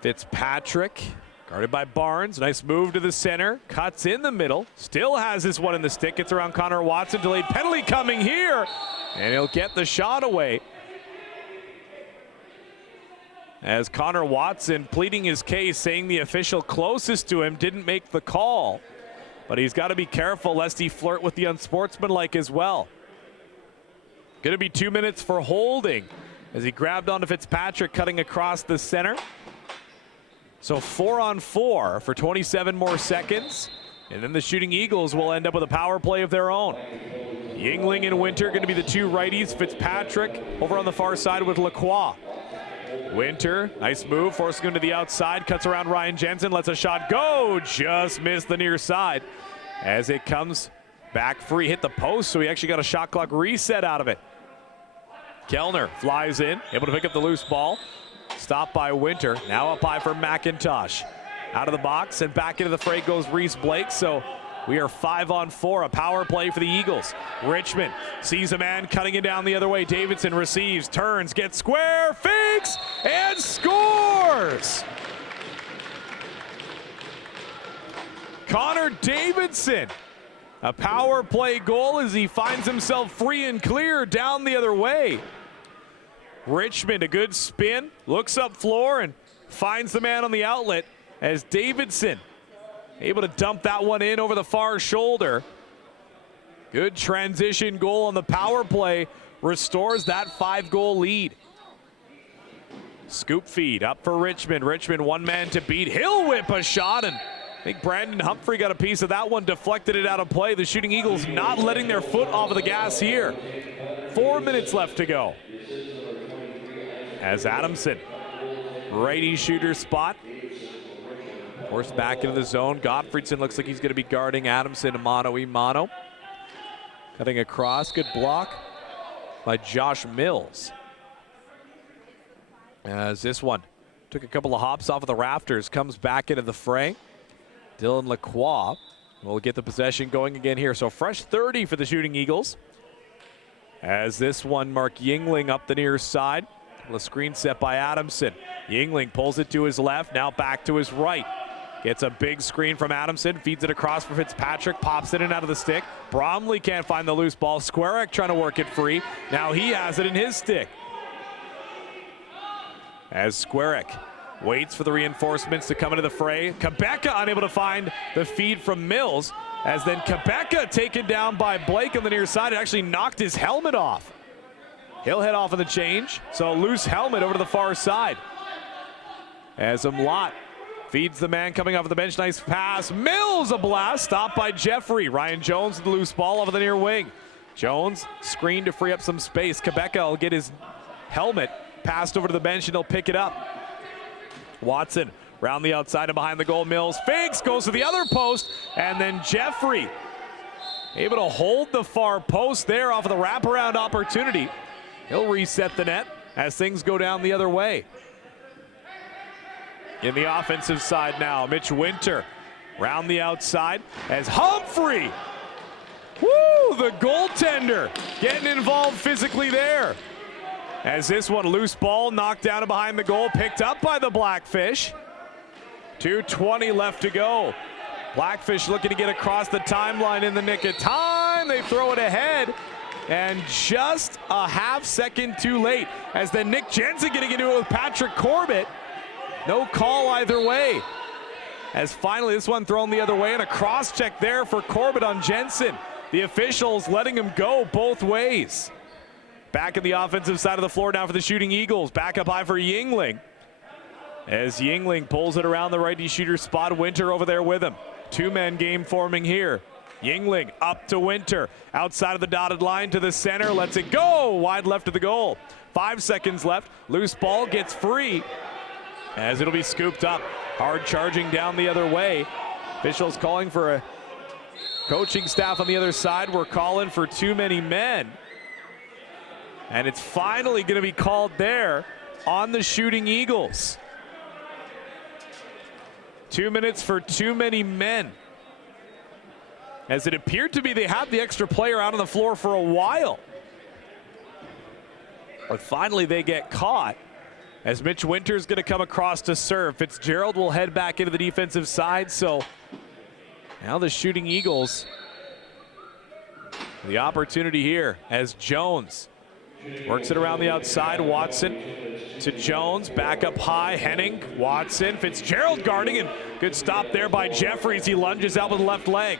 Fitzpatrick, guarded by Barnes. Nice move to the center. Cuts in the middle. Still has this one in the stick. Gets around Connor Watson. Delayed penalty coming here. And he'll get the shot away. As Connor Watson pleading his case, saying the official closest to him didn't make the call. But he's got to be careful lest he flirt with the unsportsmanlike as well. Going to be 2 minutes for holding as he grabbed onto Fitzpatrick, cutting across the center. So 4-on-4 for 27 more seconds. And then the Shooting Eagles will end up with a power play of their own. Yingling and Winter going to be the two righties. Fitzpatrick over on the far side with Lacroix. Winter, nice move, forcing him to the outside. Cuts around Ryan Jensen, lets a shot go. Just missed the near side. As it comes back free, hit the post, so he actually got a shot clock reset out of it. Kellner flies in, able to pick up the loose ball. Stopped by Winter. Now up high for McIntosh. Out of the box and back into the fray goes Reese Blake. So we are 5-on-4, a power play for the Eagles. Richmond sees a man cutting it down the other way. Davidson receives, turns, gets square, fakes, and scores! Connor Davidson. A power play goal as he finds himself free and clear down the other way. Richmond, a good spin, looks up floor and finds the man on the outlet as Davidson able to dump that one in over the far shoulder. Good transition goal on the power play, restores that 5-goal lead. Scoop feed up for Richmond. Richmond one man to beat. He'll whip a shot, and I think Brandon Humphrey got a piece of that one, deflected it out of play. The Shooting Eagles not letting their foot off of the gas here. 4 minutes left to go. As Adamson, righty shooter spot. Forced back into the zone. Gottfriedson looks like he's going to be guarding Adamson mano-a-mano. Cutting across, good block by Josh Mills. As this one took a couple of hops off of the rafters, comes back into the fray. Dylan Lacroix will get the possession going again here. So fresh 30 for the Shooting Eagles. As this one, Mark Yingling up the near side. The screen set by Adamson. Yingling pulls it to his left, now back to his right. Gets a big screen from Adamson, feeds it across for Fitzpatrick, pops it in out of the stick. Bromley can't find the loose ball. Squarek trying to work it free. Now he has it in his stick. As Squarek waits for the reinforcements to come into the fray. Quebeca unable to find the feed from Mills, as then Quebeca taken down by Blake on the near side. It actually knocked his helmet off. He'll head off on the change, so loose helmet over to the far side. As Umlaut feeds the man coming off of the bench. Nice pass. Mills a blast. Stopped by Jeffrey. Ryan Jones with the loose ball over the near wing. Jones screen to free up some space. Quebeca will get his helmet passed over to the bench and he'll pick it up. Watson round the outside and behind the goal. Mills fakes, goes to the other post, and then Jeffrey able to hold the far post there off of the wraparound opportunity. He'll reset the net as things go down the other way. In the offensive side now, Mitch Winter round the outside as Humphrey, the goaltender getting involved physically there. As this one, loose ball knocked down and behind the goal, picked up by the Blackfish. 2:20 left to go. Blackfish looking to get across the timeline in the nick of time. They throw it ahead, and just a half second too late. As then Nick Jensen getting into it with Patrick Corbett. No call either way. As finally this one thrown the other way, and a cross check there for Corbett on Jensen. The officials letting him go both ways. Back in the offensive side of the floor now for the Shooting Eagles. Back up high for Yingling. As Yingling pulls it around the righty shooter spot, Winter over there with him. Two-man game forming here. Yingling up to Winter. Outside of the dotted line to the center. Lets it go. Wide left of the goal. 5 seconds left. Loose ball gets free, as it'll be scooped up. Hard charging down the other way. Officials calling for a coaching staff on the other side. We're calling for too many men. And it's finally going to be called there on the Shooting Eagles. 2 minutes for too many men. As it appeared to be they had the extra player out on the floor for a while. But finally they get caught. As Mitch Winter's going to come across to serve. Fitzgerald will head back into the defensive side. So now the Shooting Eagles, the opportunity here as Jones works it around the outside. Watson to Jones, back up high. Henning, Watson, Fitzgerald guarding, and good stop there by Jeffries. He lunges out with the left leg.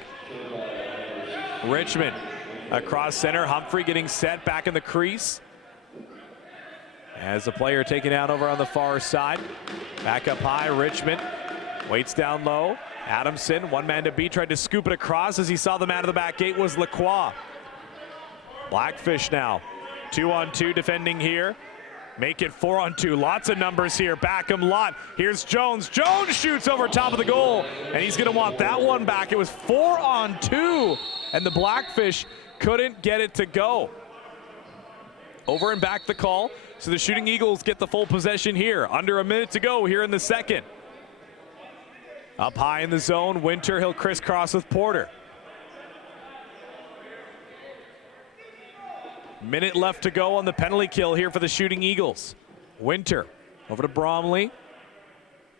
Richmond across center. Humphrey getting set back in the crease. As the player taken out over on the far side. Back up high, Richmond waits down low. Adamson, one man to beat, tried to scoop it across as he saw the man of the back gate was Lacroix. Blackfish now 2-on-2 defending here. Make it 4-on-2. Lots of numbers here. Back him lot. Here's Jones. Jones shoots over top of the goal, and he's going to want that one back. It was 4-on-2, and the Blackfish couldn't get it to go. Over and back the call. So the Shooting Eagles get the full possession here. Under a minute to go here in the second. Up high in the zone. Winter, he'll crisscross with Porter. Minute left to go on the penalty kill here for the Shooting Eagles. Winter over to Bromley.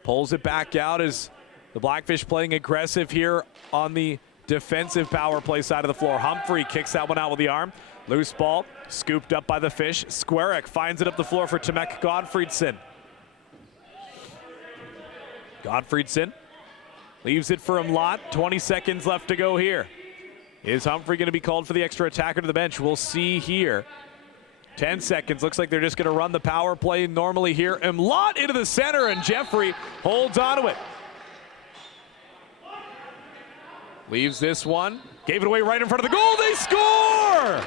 Pulls it back out as the Blackfish playing aggressive here on the defensive power play side of the floor. Humphrey kicks that one out with the arm. Loose ball scooped up by the Fish. Squarek finds it up the floor for Tomek Gottfriedson. Gottfriedson leaves it for Umlaut. 20 seconds left to go here. Is Humphrey going to be called for the extra attacker to the bench? We'll see here. 10 seconds. Looks like they're just going to run the power play normally here. Umlaut into the center, and Jeffrey holds onto it. Leaves this one. Gave it away right in front of the goal. They score!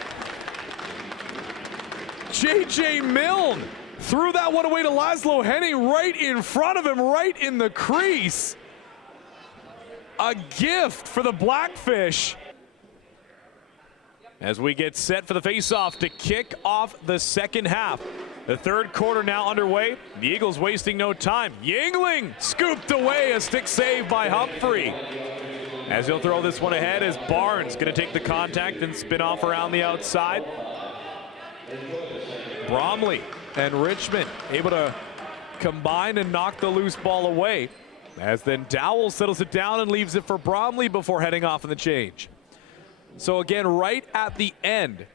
J.J. Milne threw that one away to Laszlo Henning right in front of him, right in the crease. a gift for the Blackfish. As we get set for the face-off to kick off the second half. The third quarter now underway. The Eagles wasting no time. Yingling scooped away, a stick save by Humphrey. As he'll throw this one ahead as Barnes going to take the contact and spin off around the outside. Bromley and Richmond able to combine and knock the loose ball away. As then Dowell settles it down and leaves it for Bromley before heading off in the change. So again, right at the end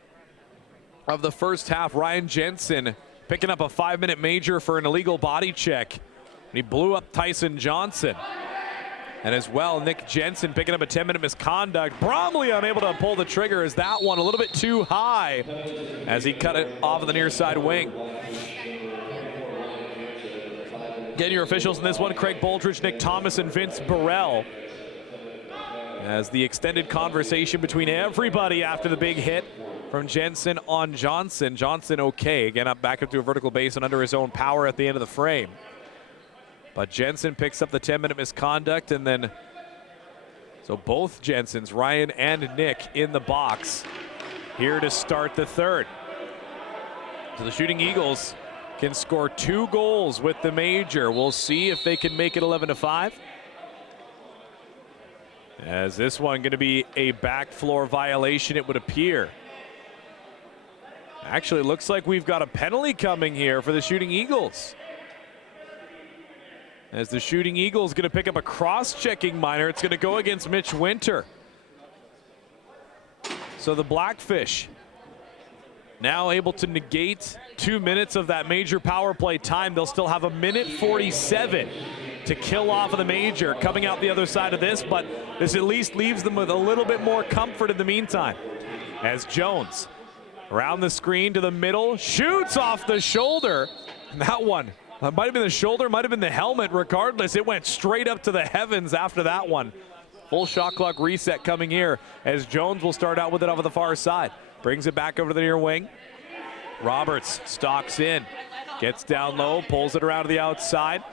of the first half, Ryan Jensen picking up a 5-minute major for an illegal body check. And he blew up Tyson Johnson. And as well, Nick Jensen picking up a 10-minute misconduct. Bromley unable to pull the trigger as that one a little bit too high as he cut it off of the near side wing. Getting your officials in this one, Craig Boldridge, Nick Thomas, and Vince Burrell. As the extended conversation between everybody after the big hit from Jensen on Johnson. Johnson okay, again up back up to a vertical base and under his own power at the end of the frame. But Jensen picks up the 10-minute misconduct, and then so both Jensens, Ryan and Nick, in the box here to start the third. So the Shooting Eagles can score 2 goals with the major. We'll see if they can make it 11-5. As this one going to be a back floor violation, it would appear. Actually, looks like we've got a penalty coming here for the Shooting Eagles. As the Shooting Eagles going to pick up a cross-checking minor, it's going to go against Mitch Winter. So the Blackfish now able to negate 2 minutes of that major power play time. They'll still have 1:47 to kill off of the major coming out the other side of this, but this at least leaves them with a little bit more comfort in the meantime. As Jones around the screen to the middle, shoots off the shoulder. And that one might have been the shoulder, might have been the helmet. Regardless, it went straight up to the heavens after that one. Full shot clock reset coming here as Jones will start out with it off of the far side. Brings it back over to the near wing. Roberts stalks in, gets down low, pulls it around to the outside.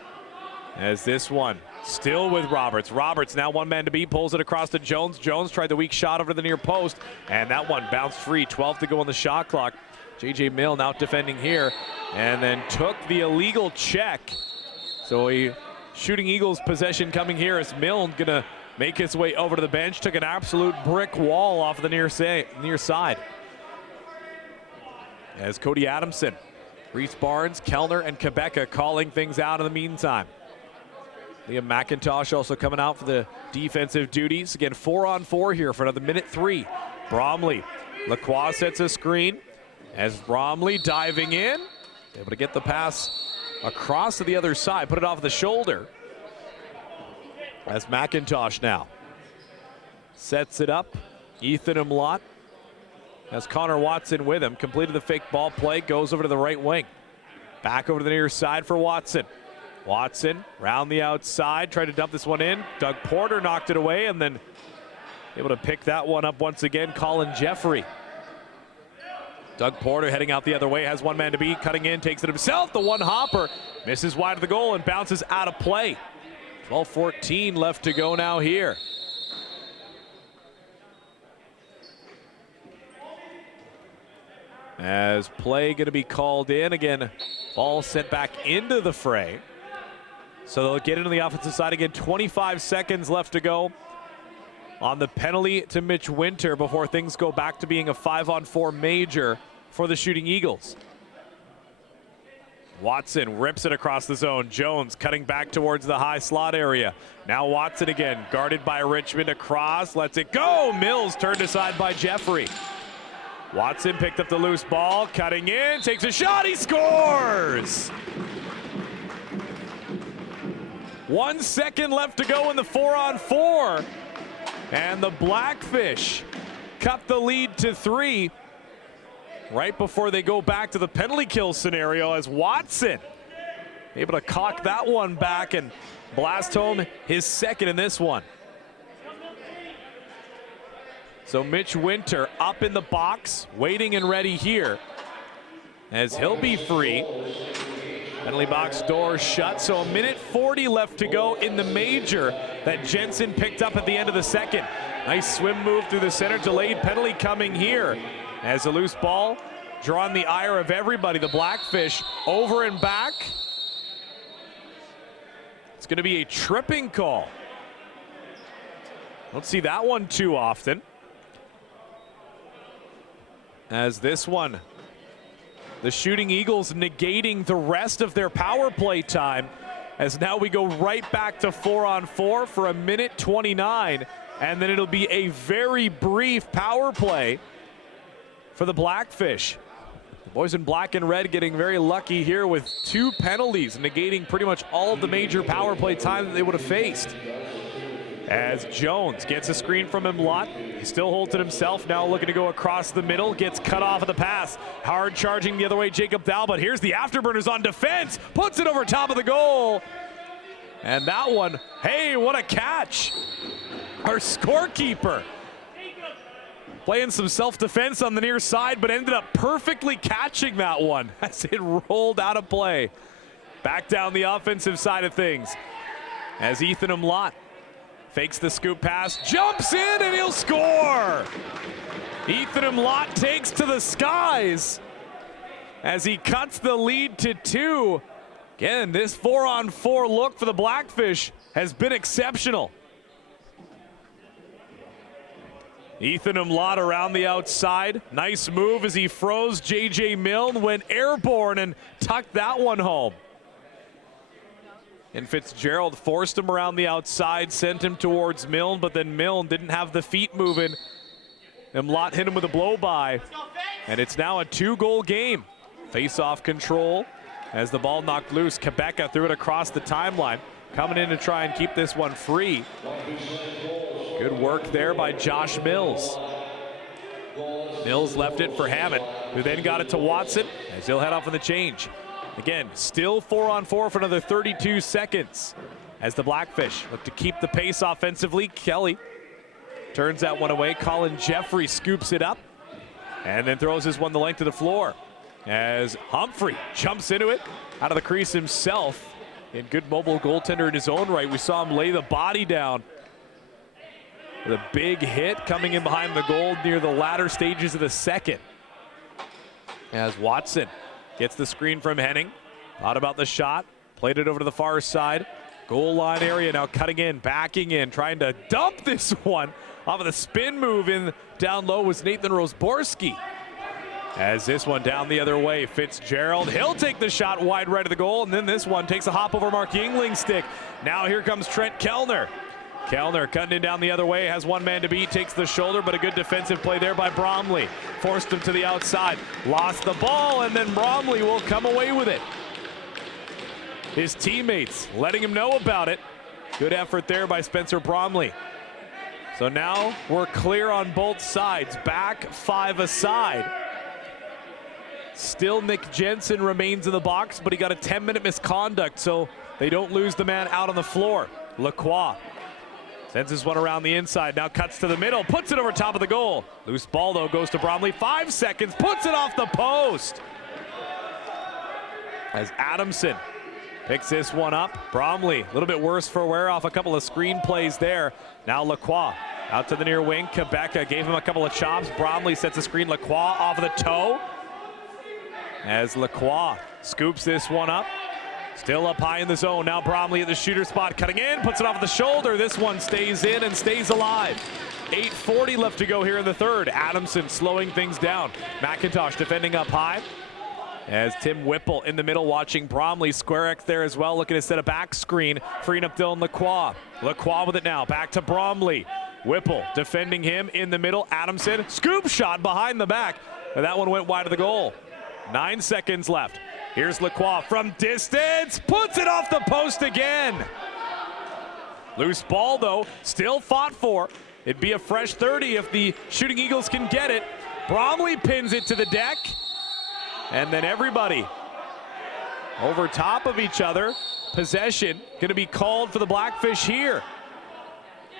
As this one still with Roberts. Roberts now one man to beat, pulls it across to Jones. Jones tried the weak shot over to the near post, and that one bounced free. 12 to go on the shot clock. JJ Milne out defending here, and then took the illegal check. So a Shooting Eagles possession coming here as Milne gonna make his way over to the bench. Took an absolute brick wall off of the near side. As Cody Adamson, Reese Barnes, Kellner, and Quebeca calling things out in the meantime. Liam McIntosh also coming out for the defensive duties. Again, 4-on-4 here for another 1:03. Bromley, Lacroix sets a screen as Bromley diving in, able to get the pass across to the other side, put it off the shoulder. As McIntosh now sets it up. Ethan Umlaut has Connor Watson with him, completed the fake ball play, goes over to the right wing. Back over to the near side for Watson. Watson round the outside, tried to dump this one in. Doug Porter knocked it away, and then able to pick that one up once again, Colin Jeffrey. Doug Porter heading out the other way, has one man to beat, cutting in, takes it himself. The one hopper misses wide of the goal and bounces out of play. 12:14 left to go now here. As play going to be called in again, ball sent back into the fray. So they'll get into the offensive side again. 25 seconds left to go on the penalty to Mitch Winter before things go back to being a 5-on-4 major for the Shooting Eagles. Watson rips it across the zone. Jones cutting back towards the high slot area. Now Watson again, guarded by Richmond across, lets it go. Mills turned aside by Jeffrey. Watson picked up the loose ball, cutting in, takes a shot, he scores! 1 second left to go in the 4-on-4. And the Blackfish cut the lead to 3 right before they go back to the penalty kill scenario as Watson able to cock that one back and blast home his second in this one. So Mitch Winter up in the box, waiting and ready here as he'll be free. Penalty box door shut, so a minute 40 left to go in the major that Jensen picked up at the end of the second. Nice swim move through the center, delayed penalty coming here as a loose ball drawing the ire of everybody. The Blackfish over and back. It's going to be a tripping call. Don't see that one too often. As this one, the Shooting Eagles negating the rest of their power play time, as now we go right back to 4-on-4 for a minute 29, and then it'll be a very brief power play for the Blackfish. The boys in black and red getting very lucky here with 2 penalties, negating pretty much all of the major power play time that they would have faced. As Jones gets a screen from Imlot. He still holds it himself, now looking to go across the middle, gets cut off of the pass. Hard charging the other way, Jacob Dalbot. Here's the afterburners on defense, puts it over top of the goal. And that one, hey, what a catch. Our scorekeeper playing some self-defense on the near side, but ended up perfectly catching that one as it rolled out of play. Back down the offensive side of things as Ethan Imlot fakes the scoop pass, jumps in, and he'll score. Ethan Imlot takes to the skies as he cuts the lead to 2. Again, this 4-on-4 look for the Blackfish has been exceptional. Ethan Imlot around the outside. Nice move as he froze J.J. Milne, went airborne and tucked that one home. And Fitzgerald forced him around the outside, sent him towards Milne, but then Milne didn't have the feet moving. Imlot hit him with a blow-by, and it's now a 2-goal game. Face-off control as the ball knocked loose. Quebeca threw it across the timeline, coming in to try and keep this one free. Good work there by Josh Mills. Mills left it for Hammond, who then got it to Watson as he'll head off on the change. Again, still 4-on-4 for another 32 seconds as the Blackfish look to keep the pace offensively. Kelly turns that one away. Colin Jeffrey scoops it up and then throws his one the length of the floor as Humphrey jumps into it out of the crease himself. And good mobile goaltender in his own right. We saw him lay the body down with a big hit coming in behind the goal near the latter stages of the second. As Watson gets the screen from Henning. Thought about the shot. Played it over to the far side. Goal line area now cutting in, backing in, trying to dump this one. Off of the spin move in down low was Nathan Rosborski. As this one down the other way, Fitzgerald, he'll take the shot wide right of the goal, and then this one takes a hop over Mark Yingling's stick. Now here comes Trent Kellner. Kellner cutting it down the other way, has one man to beat, takes the shoulder, but a good defensive play there by Bromley. Forced him to the outside, lost the ball, and then Bromley will come away with it. His teammates letting him know about it. Good effort there by Spencer Bromley. So now we're clear on both sides, back 5 aside. Still Nick Jensen remains in the box, but he got a 10-minute misconduct, so they don't lose the man out on the floor. Lacroix sends this one around the inside, now cuts to the middle, puts it over top of the goal. Loose ball, though, goes to Bromley. 5 seconds, puts it off the post. As Adamson picks this one up. Bromley, a little bit worse for wear off a couple of screen plays there. Now Lacroix out to the near wing. Quebeca gave him a couple of chops. Bromley sets a screen. Lacroix off of the toe. As Lacroix scoops this one up. Still up high in the zone. Now Bromley at the shooter spot, cutting in, puts it off the shoulder. This one stays in and stays alive. 8:40 left to go here in the third. Adamson slowing things down. McIntosh defending up high. As Tim Whipple in the middle watching Bromley. Squarek there as well, looking to set a back screen, freeing up Dylan Lacroix. Lacroix with it now, back to Bromley. Whipple defending him in the middle. Adamson, scoop shot behind the back. And that one went wide of the goal. 9 seconds left. Here's Lacroix from distance, puts it off the post again. Loose ball though, still fought for. It'd be a fresh 30 if the Shooting Eagles can get it. Bromley pins it to the deck. And then everybody over top of each other. Possession gonna be called for the Blackfish here.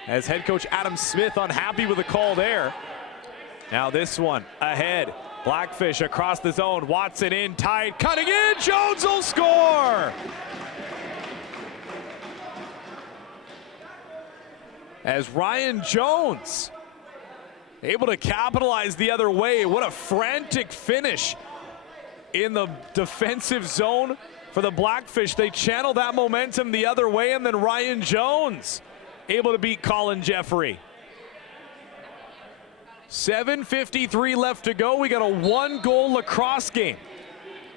As head coach Adam Smith unhappy with the call there. Now this one ahead. Blackfish across the zone. Watson in tight, cutting in. Jones will score. As Ryan Jones able to capitalize the other way. What a frantic finish in the defensive zone for the Blackfish. They channel that momentum the other way, and then Ryan Jones able to beat Colin Jeffrey. 7:53 left to go. We got a one-goal lacrosse game.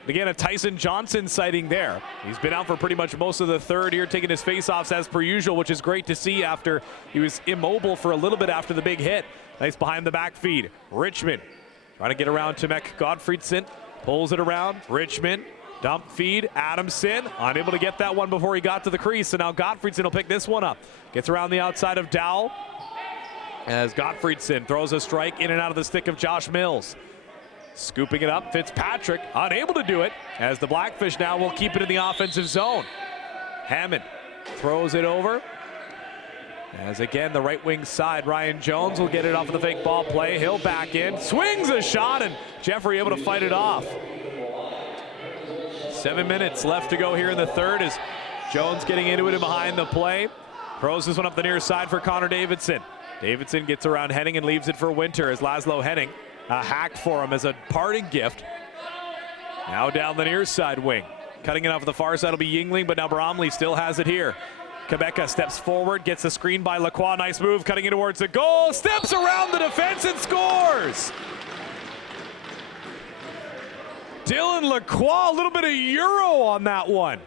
Again, a Tyson Johnson sighting there. He's been out for pretty much most of the third here, taking his faceoffs as per usual, which is great to see after he was immobile for a little bit after the big hit. Nice behind the back feed. Richmond trying to get around Tomek Godfredson. Pulls it around. Richmond. Dump feed. Adamson unable to get that one before he got to the crease. So now Godfredson will pick this one up. Gets around the outside of Dowell. As Godfredson throws a strike in and out of the stick of Josh Mills. Scooping it up, Fitzpatrick unable to do it, as the Blackfish now will keep it in the offensive zone. Hammond throws it over. As again, the right wing side, Ryan Jones will get it off of the fake ball play. He'll back in, swings a shot, and Jeffrey able to fight it off. 7 minutes left to go here in the third as Jones getting into it and behind the play. Throws this one up the near side for Connor Davidson. Davidson gets around Henning and leaves it for Winter as Laszlo Henning. A hack for him as a parting gift. Now down the near side wing. Cutting it off the far side will be Yingling, but now Bromley still has it here. Quebeca steps forward, gets the screen by Lacroix. Nice move, cutting it towards the goal. Steps around the defense and scores. Dylan Lacroix, a little bit of Euro on that one,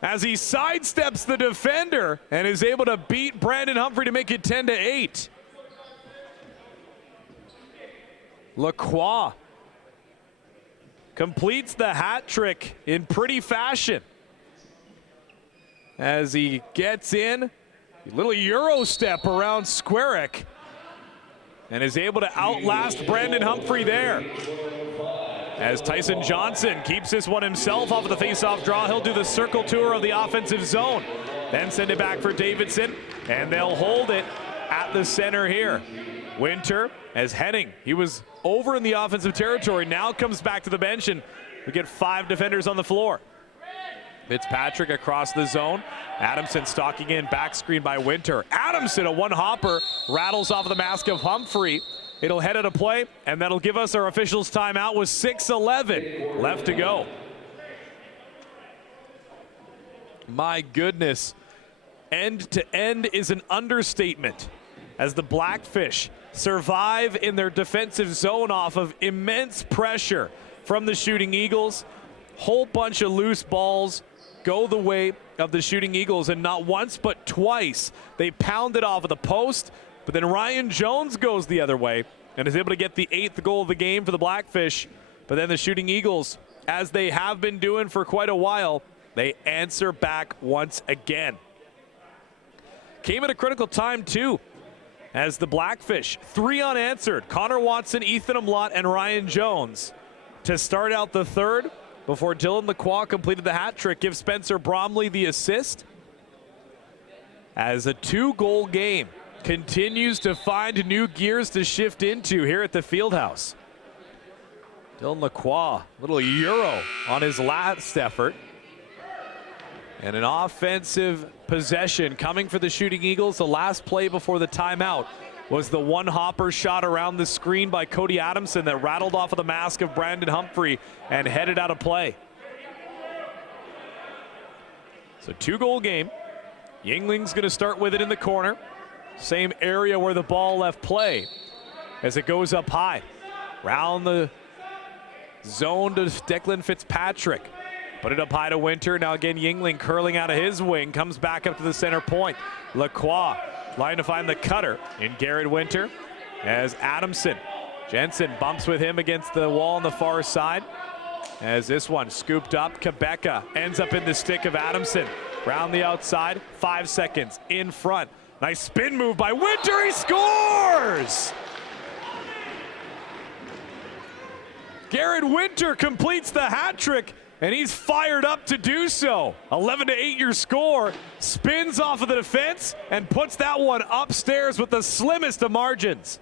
as he sidesteps the defender and is able to beat Brandon Humphrey to make it 10-8. Lacroix completes the hat trick in pretty fashion as he gets in, a little Euro step around Squarick, and is able to outlast Brandon Humphrey there. As Tyson Johnson keeps this one himself off of the face-off draw, he'll do the circle tour of the offensive zone, then send it back for Davidson, and they'll hold it at the center here. Winter as Henning, he was over in the offensive territory, now comes back to the bench, and we get 5 defenders on the floor. Fitzpatrick across the zone. Adamson stalking in, back screen by Winter. Adamson, a one-hopper, rattles off the mask of Humphrey. It'll head at a play, and that'll give us our officials timeout with 6:11 left to go. My goodness, end to end is an understatement as the Blackfish survive in their defensive zone off of immense pressure from the Shooting Eagles. Whole bunch of loose balls go the way of the Shooting Eagles, and not once but twice they pound it off of the post, but then Ryan Jones goes the other way and is able to get the 8th goal of the game for the Blackfish. But then the Shooting Eagles, as they have been doing for quite a while, they answer back once again. Came at a critical time too, as the Blackfish, 3 unanswered. Connor Watson, Ethan Umlaut, and Ryan Jones to start out the third before Dylan Lacroix completed the hat trick, give Spencer Bromley the assist. As a 2-goal game continues to find new gears to shift into here at the Fieldhouse. Dylan Lacroix, little Euro on his last effort. And an offensive possession coming for the Shooting Eagles. The last play before the timeout was the one-hopper shot around the screen by Cody Adamson that rattled off of the mask of Brandon Humphrey and headed out of play. So 2-goal game. Yingling's going to start with it in the corner. Same area where the ball left play as it goes up high. Round the zone to Declan Fitzpatrick. Put it up high to Winter. Now again, Yingling curling out of his wing. Comes back up to the center point. Lacroix line to find the cutter in Garrett Winter. As Adamson, Jensen bumps with him against the wall on the far side. As this one scooped up, Quebeca ends up in the stick of Adamson. Round the outside, 5 seconds in front. Nice spin move by Winter, he scores! Garrett Winter completes the hat trick, and he's fired up to do so. 11-8 your score, spins off of the defense and puts that one upstairs with the slimmest of margins.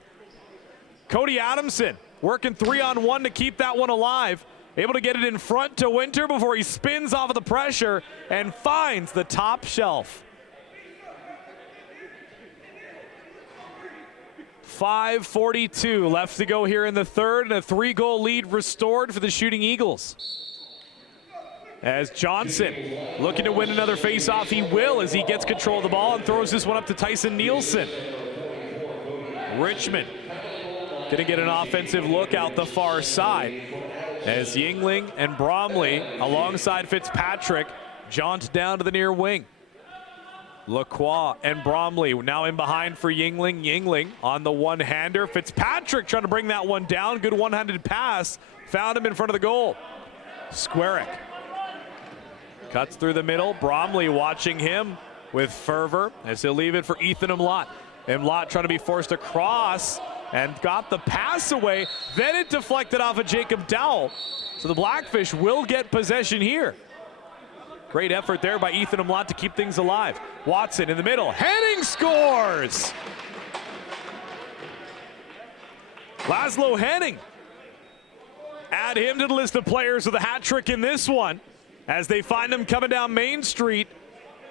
Cody Adamson working 3-on-1 to keep that one alive. Able to get it in front to Winter before he spins off of the pressure and finds the top shelf. 5:42 left to go here in the third, and a 3-goal lead restored for the Shooting Eagles. As Johnson looking to win another faceoff, he will as he gets control of the ball and throws this one up to Tyson Nielsen. Richmond gonna get an offensive look out the far side as Yingling and Bromley alongside Fitzpatrick jaunt down to the near wing. Lacroix and Bromley now in behind for Yingling. Yingling on the one-hander. Fitzpatrick trying to bring that one down. Good one-handed pass. Found him in front of the goal. Squarick cuts through the middle. Bromley watching him with fervor as he'll leave it for Ethan Imlot. Imlot trying to be forced across and got the pass away. Then it deflected off of Jacob Dowell. So the Blackfish will get possession here. Great effort there by Ethan Imlot to keep things alive. Watson in the middle. Henning scores! Laszlo Henning. Add him to the list of players with a hat trick in this one as they find him coming down Main Street,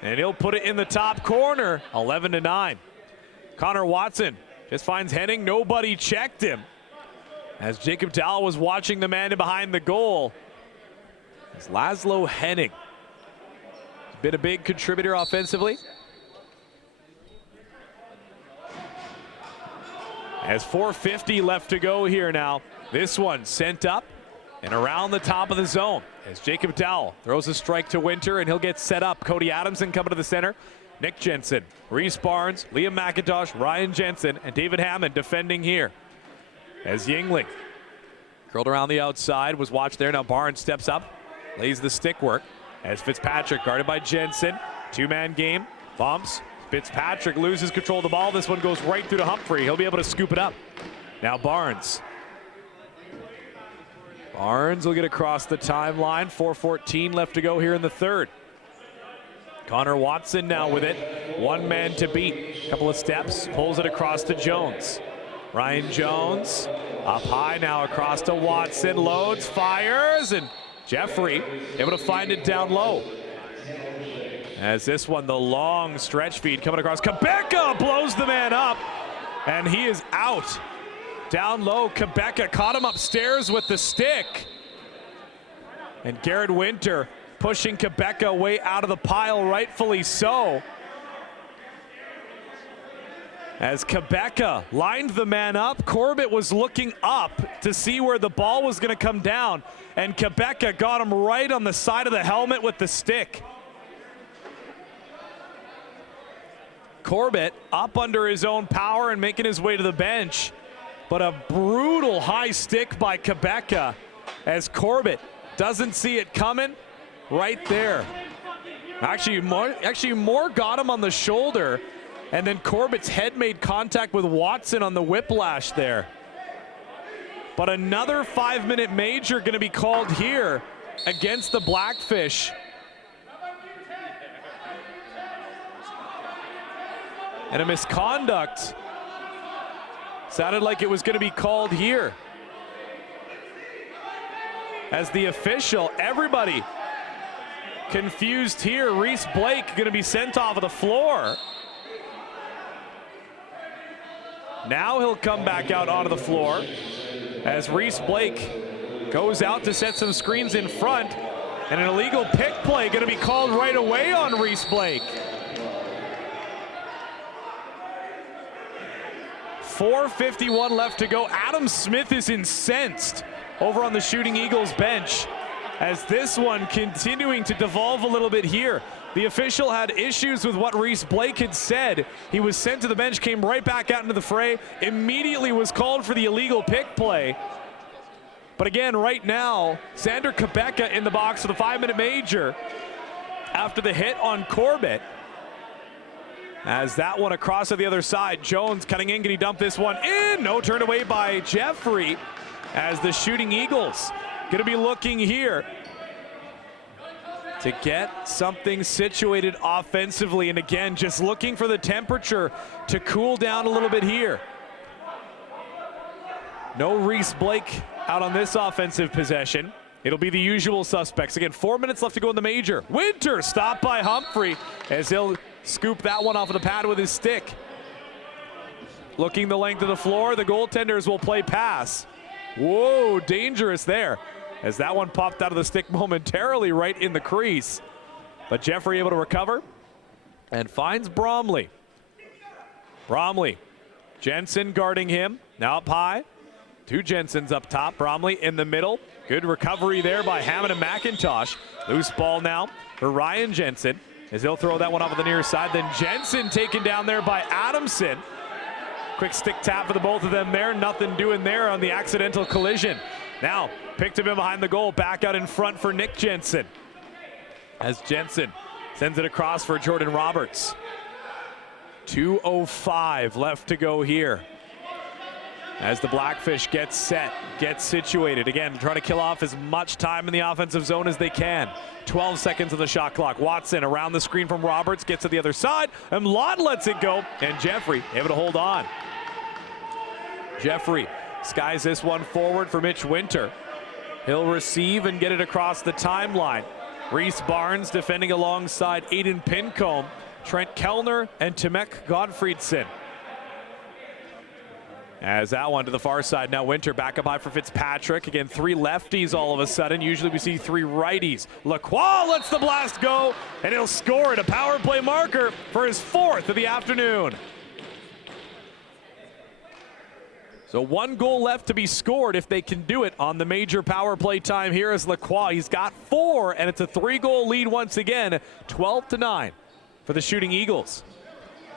and he'll put it in the top corner, 11-9. Connor Watson just finds Henning. Nobody checked him as Jacob Dowell was watching the man behind the goal. It's Laszlo Henning. Been a big contributor offensively. As 4:50 left to go here now. This one sent up and around the top of the zone as Jacob Dowell throws a strike to Winter, and he'll get set up. Cody Adamson coming to the center. Nick Jensen, Reese Barnes, Liam McIntosh, Ryan Jensen, and David Hammond defending here. As Yingling curled around the outside, was watched there. Now Barnes steps up, lays the stick work. As Fitzpatrick guarded by Jensen. Two-man game. Bumps. Fitzpatrick loses control of the ball. This one goes right through to Humphrey. He'll be able to scoop it up. Now Barnes. Barnes will get across the timeline. 4:14 left to go here in the third. Connor Watson now with it. One man to beat. Couple of steps. Pulls it across to Jones. Ryan Jones up high now across to Watson. Loads, fires, and Jeffrey able to find it down low. As this one, the long stretch feed coming across. Quebeca blows the man up, and he is out. Down low, Quebeca caught him upstairs with the stick. And Garrett Winter pushing Quebeca way out of the pile, rightfully so. As Quebeca lined the man up, Corbett was looking up to see where the ball was going to come down, and Quebeca got him right on the side of the helmet with the stick. Corbett up under his own power and making his way to the bench, but a brutal high stick by Quebeca as Corbett doesn't see it coming right there. Actually, Moore got him on the shoulder, and then Corbett's head made contact with Watson on the whiplash there. But another 5-minute major going to be called here against the Blackfish. And a misconduct sounded like it was going to be called here. As the official, everybody confused here. Reese Blake going to be sent off of the floor. Now he'll come back out onto the floor as Reese Blake goes out to set some screens in front, and an illegal pick play going to be called right away on Reese Blake. 4:51 left to go. Adam Smith is incensed over on the Shooting Eagles bench as this one continuing to devolve a little bit here. The official had issues with what Reese Blake had said. He was sent to the bench, came right back out into the fray, immediately was called for the illegal pick play. But again, right now, Xander Quebeca in the box for the 5-minute major after the hit on Corbett. As that one across to the other side, Jones cutting in, can he dump this one in? No, turned away by Jeffrey as the Shooting Eagles gonna be looking here to get something situated offensively, and again, just looking for the temperature to cool down a little bit here. No Reese Blake out on this offensive possession. It'll be the usual suspects. Again, 4 minutes left to go in the major. Winter stopped by Humphrey as he'll scoop that one off of the pad with his stick. Looking the length of the floor, the goaltenders will play pass. Whoa, dangerous there as that one popped out of the stick momentarily right in the crease. But Jeffrey able to recover and finds Bromley. Bromley, Jensen guarding him, now up high. Two Jensens up top, Bromley in the middle. Good recovery there by Hammond and McIntosh. Loose ball now for Ryan Jensen as he'll throw that one off of the near side. Then Jensen taken down there by Adamson. Quick stick tap for the both of them there. Nothing doing there on the accidental collision. Now picked him in behind the goal, back out in front for Nick Jensen. As Jensen sends it across for Jordan Roberts. 2:05 left to go here. As the Blackfish gets set, gets situated. Again, trying to kill off as much time in the offensive zone as they can. 12 seconds on the shot clock. Watson around the screen from Roberts, gets to the other side, and Lott lets it go, and Jeffrey able to hold on. Jeffrey skies this one forward for Mitch Winter. He'll receive and get it across the timeline. Reese Barnes defending alongside Aiden Pincombe, Trent Kellner, and Tomek Godfriedson. As that one to the far side. Now Winter back up high for Fitzpatrick. Again, three lefties all of a sudden. Usually we see three righties. Lacroix lets the blast go, and he'll score it. A power play marker for his fourth of the afternoon. So 1 goal left to be scored if they can do it on the major power play time here as Lacroix. He's got 4, and it's a 3-goal lead once again. 12-9 for the Shooting Eagles.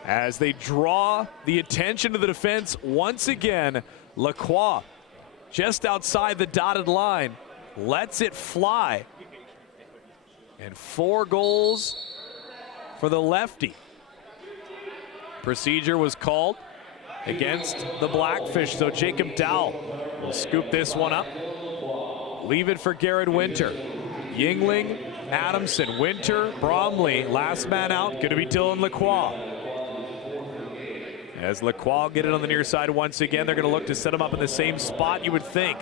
As they draw the attention of the defense once again, Lacroix just outside the dotted line lets it fly. And 4 goals for the lefty. Procedure was called against the Blackfish, so Jacob Dowell will scoop this one up. Leave it for Garrett Winter. Yingling, Adamson, Winter, Bromley, last man out, going to be Dylan Lacroix. As Lacroix get it on the near side once again, they're going to look to set him up in the same spot, you would think.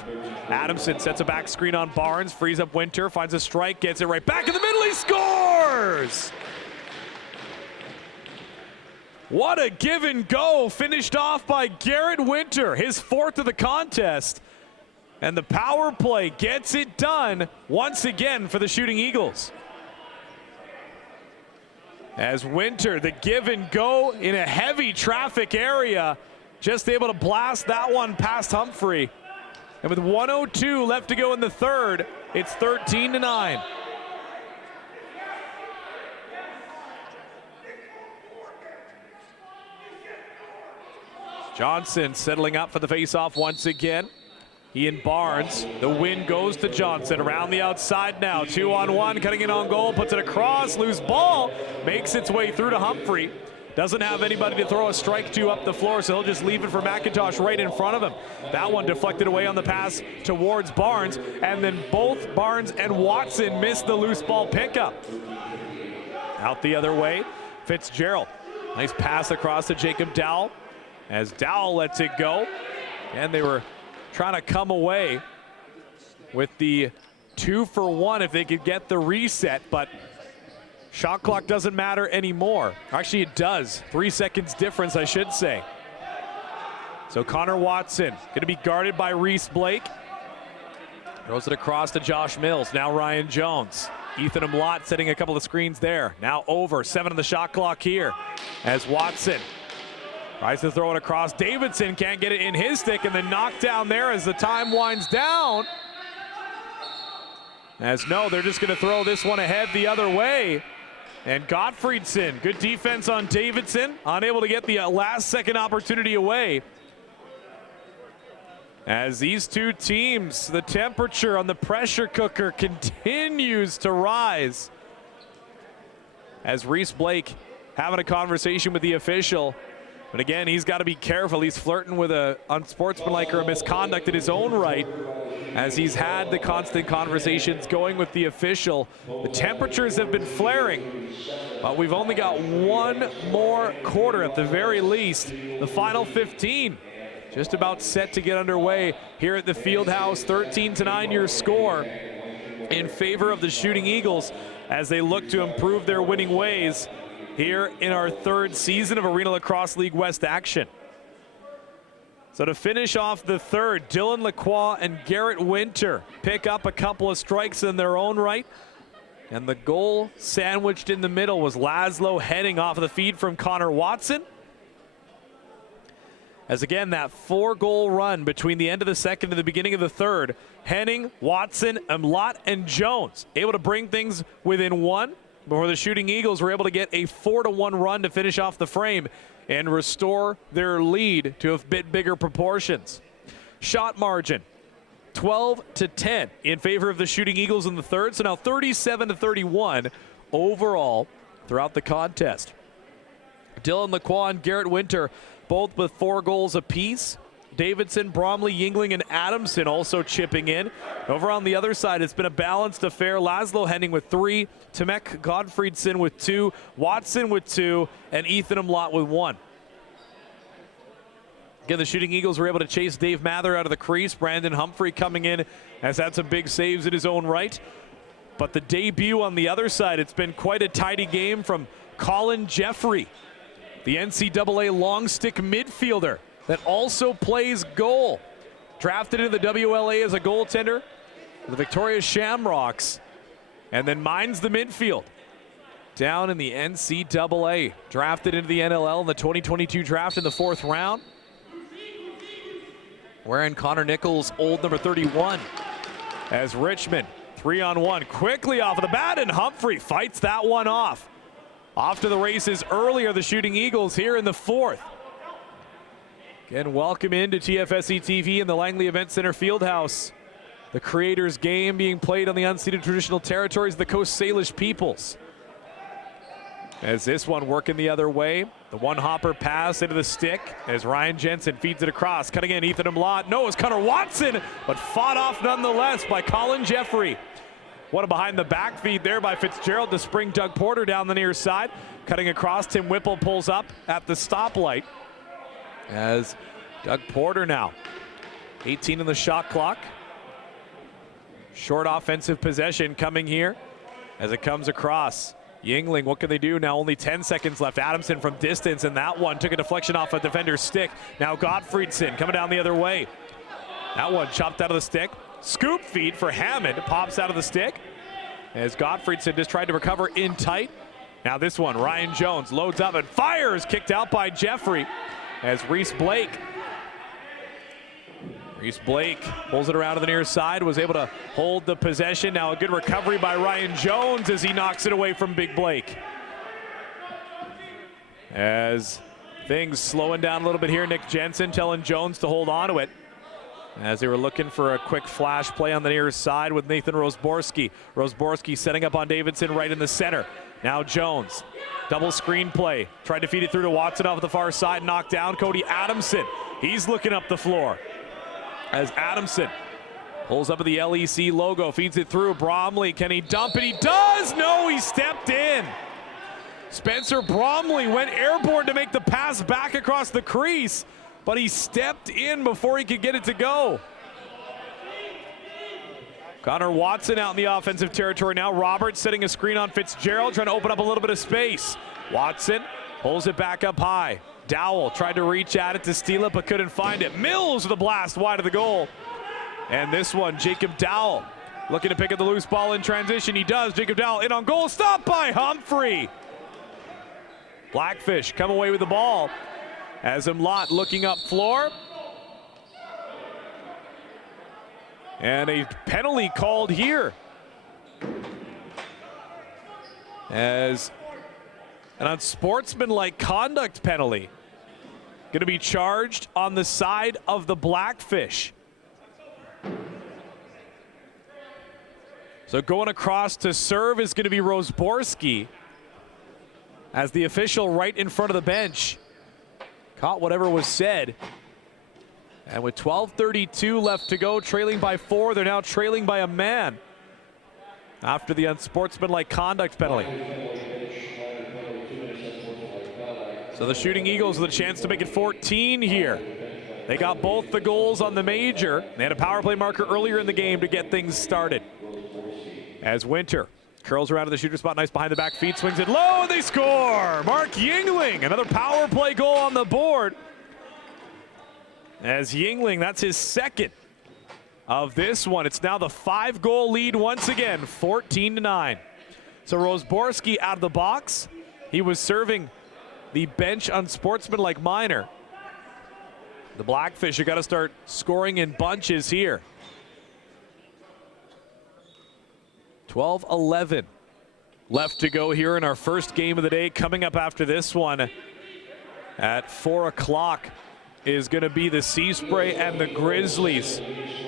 Adamson sets a back screen on Barnes, frees up Winter, finds a strike, gets it right back in the middle, he scores! What a give and go, finished off by Garrett Winter, his 4th of the contest. And the power play gets it done once again for the Shooting Eagles. As Winter, the give and go in a heavy traffic area, just able to blast that one past Humphrey. And with 1:02 left to go in the third, it's 13-9. Johnson settling up for the faceoff once again. He and Barnes, the win goes to Johnson. Around the outside now, 2-on-1, cutting in on goal, puts it across, loose ball, makes its way through to Humphrey. Doesn't have anybody to throw a strike to up the floor, so he'll just leave it for McIntosh right in front of him. That one deflected away on the pass towards Barnes, and then both Barnes and Watson missed the loose ball pickup. Out the other way, Fitzgerald. Nice pass across to Jacob Dowell, as Dowell lets it go, and they were trying to come away with the 2-for-1 if they could get the reset, but shot clock doesn't matter anymore. Actually, it does. 3 seconds difference, I should say. So Connor Watson going to be guarded by Reese Blake. Throws it across to Josh Mills. Now Ryan Jones. Ethan Umlaut setting a couple of screens there. Now over. 7 on the shot clock here as Watson tries to throw it across. Davidson can't get it in his stick, and then knocked down there as the time winds down. As no, they're just going to throw this one ahead the other way. And Godfriedson, good defense on Davidson, unable to get the last second opportunity away. As these two teams, the temperature on the pressure cooker continues to rise. As Reese Blake having a conversation with the official. But again, he's got to be careful. He's flirting with a unsportsmanlike or a misconduct in his own right, as he's had the constant conversations going with the official. The temperatures have been flaring, but we've only got one more quarter at the very least, the final 15. just about set to get underway here at the Fieldhouse. 13-9 your score in favor of the Shooting Eagles as they look to improve their winning ways here in our third season of Arena Lacrosse League West action. So to finish off the third, Dylan Lacroix and Garrett Winter pick up a couple of strikes in their own right. And the goal sandwiched in the middle was Laszlo Henning off of the feed from Connor Watson. As again, that 4-goal run between the end of the second and the beginning of the third. Henning, Watson, Umlaut, and Jones able to bring things within one before the Shooting Eagles were able to get a 4-1 run to finish off the frame and restore their lead to a bit bigger proportions. Shot margin, 12-10 in favor of the Shooting Eagles in the third. So now 37-31 overall throughout the contest. Dylan Lacroix and Garrett Winter both with 4 goals apiece. Davidson, Bromley, Yingling, and Adamson also chipping in. Over on the other side, it's been a balanced affair. Laszlo Henning with 3, Tomek Godfriedson with 2, Watson with 2, and Ethan Umlaut with 1. Again, the Shooting Eagles were able to chase Dave Mather out of the crease. Brandon Humphrey coming in has had some big saves in his own right. But the debut on the other side, it's been quite a tidy game from Colin Jeffrey, the NCAA long stick midfielder that also plays goal. Drafted in the WLA as a goaltender, the Victoria Shamrocks, and then mines the midfield down in the NCAA. Drafted into the NLL in the 2022 draft in the 4th round. Wearing Connor Nichols' old number 31 as Richmond 3-on-1 quickly off of the bat, and Humphrey fights that one off. Off to the races earlier, the Shooting Eagles here in the 4th. Again, welcome into TFSE TV in the Langley Event Center Fieldhouse. The Creators game being played on the unceded traditional territories of the Coast Salish peoples. As this one working the other way, the one-hopper pass into the stick as Ryan Jensen feeds it across. Cutting in, Ethan Umlaut. No, it's Connor Watson, but fought off nonetheless by Colin Jeffrey. What a behind-the-back feed there by Fitzgerald to spring Doug Porter down the near side. Cutting across, Tim Whipple pulls up at the stoplight. As Doug Porter now, 18 on the shot clock. Short offensive possession coming here as it comes across. Yingling, what can they do now? Only 10 seconds left. Adamson from distance, and that one took a deflection off a defender's stick. Now Godfriedson coming down the other way. That one chopped out of the stick. Scoop feed for Hammond, pops out of the stick as Godfriedson just tried to recover in tight. Now this one, Ryan Jones loads up and fires, kicked out by Jeffrey as Reese Blake pulls it around to the near side, was able to hold the possession. Now a good recovery by Ryan Jones as he knocks it away from Big Blake. As things slowing down a little bit here, Nick Jensen telling Jones to hold on to it, as they were looking for a quick flash play on the near side with Nathan Rosborski. Rosborski setting up on Davidson right in the center. Now Jones, double screen play. Tried to feed it through to Watson off the far side, knocked down Cody Adamson. He's looking up the floor. As Adamson pulls up at the LEC logo, feeds it through. Bromley, can he dump it? He does! No, he stepped in. Spencer Bromley went airborne to make the pass back across the crease, but he stepped in before he could get it to go. Connor Watson out in the offensive territory now. Roberts setting a screen on Fitzgerald, trying to open up a little bit of space. Watson pulls it back up high. Dowell tried to reach at it to steal it, but couldn't find it. Mills with a blast wide of the goal. And this one, Jacob Dowell looking to pick up the loose ball in transition. He does. Jacob Dowell in on goal. Stopped by Humphrey. Blackfish come away with the ball as Umlaut looking up floor. And a penalty called here as an unsportsmanlike conduct penalty going to be charged on the side of the Blackfish. So going across to serve is going to be Rosborski, as the official right in front of the bench caught whatever was said. And with 12:32 left to go, trailing by 4, they're now trailing by a man after the unsportsmanlike conduct penalty. So the Shooting Eagles with a chance to make it 14 here They got both the goals on the major. They had a power play marker earlier in the game to get things started. As Winter curls around to the shooter spot, nice behind the back feed, swings it low, and they score! Mark Yingling, another power play goal on the board. As Yingling, that's his second of this one. It's now the 5-goal lead once again, 14-9. So Rosborski out of the box. He was serving the bench unsportsmanlike minor. The Blackfish have got to start scoring in bunches here. 12-11 left to go here in our first game of the day. Coming up after this one at 4 o'clock is going to be the Sea Spray and the Grizzlies.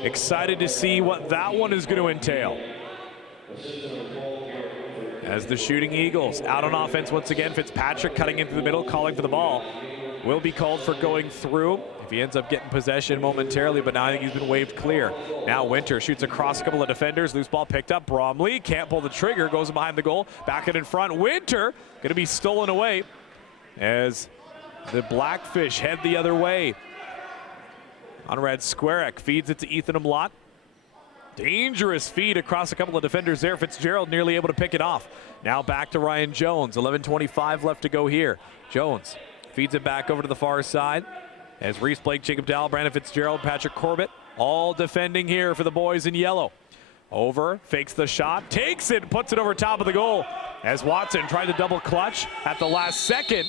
Excited to see what that one is going to entail. As the Shooting Eagles out on offense once again, Fitzpatrick cutting into the middle, calling for the ball. Will be called for going through if he ends up getting possession momentarily, but now I think he's been waved clear. Now Winter shoots across a couple of defenders. Loose ball picked up. Bromley can't pull the trigger, goes behind the goal. Back it in front. Winter going to be stolen away as the Blackfish head the other way. Conrad Squarek feeds it to Ethan Umlaut. Dangerous feed across a couple of defenders there. Fitzgerald nearly able to pick it off. Now back to Ryan Jones. 11:25 left to go here. Jones feeds it back over to the far side as Reese Blake, Jacob Dowell, Brandon Fitzgerald, Patrick Corbett all defending here for the boys in yellow. Over, fakes the shot, takes it, puts it over top of the goal as Watson tried to double clutch at the last second.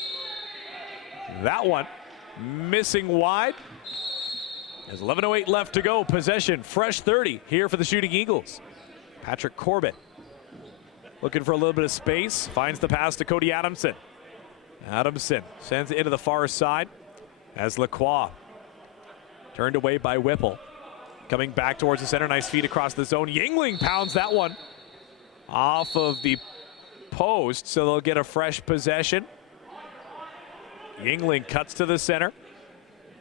That one missing wide. There's 11:08 left to go. Possession, fresh 30 here for the Shooting Eagles. Patrick Corbett looking for a little bit of space. Finds the pass to Cody Adamson. Adamson sends it into the far side as Lacroix turned away by Whipple. Coming back towards the center. Nice feed across the zone. Yingling pounds that one off of the post, so they'll get a fresh possession. Yingling cuts to the center.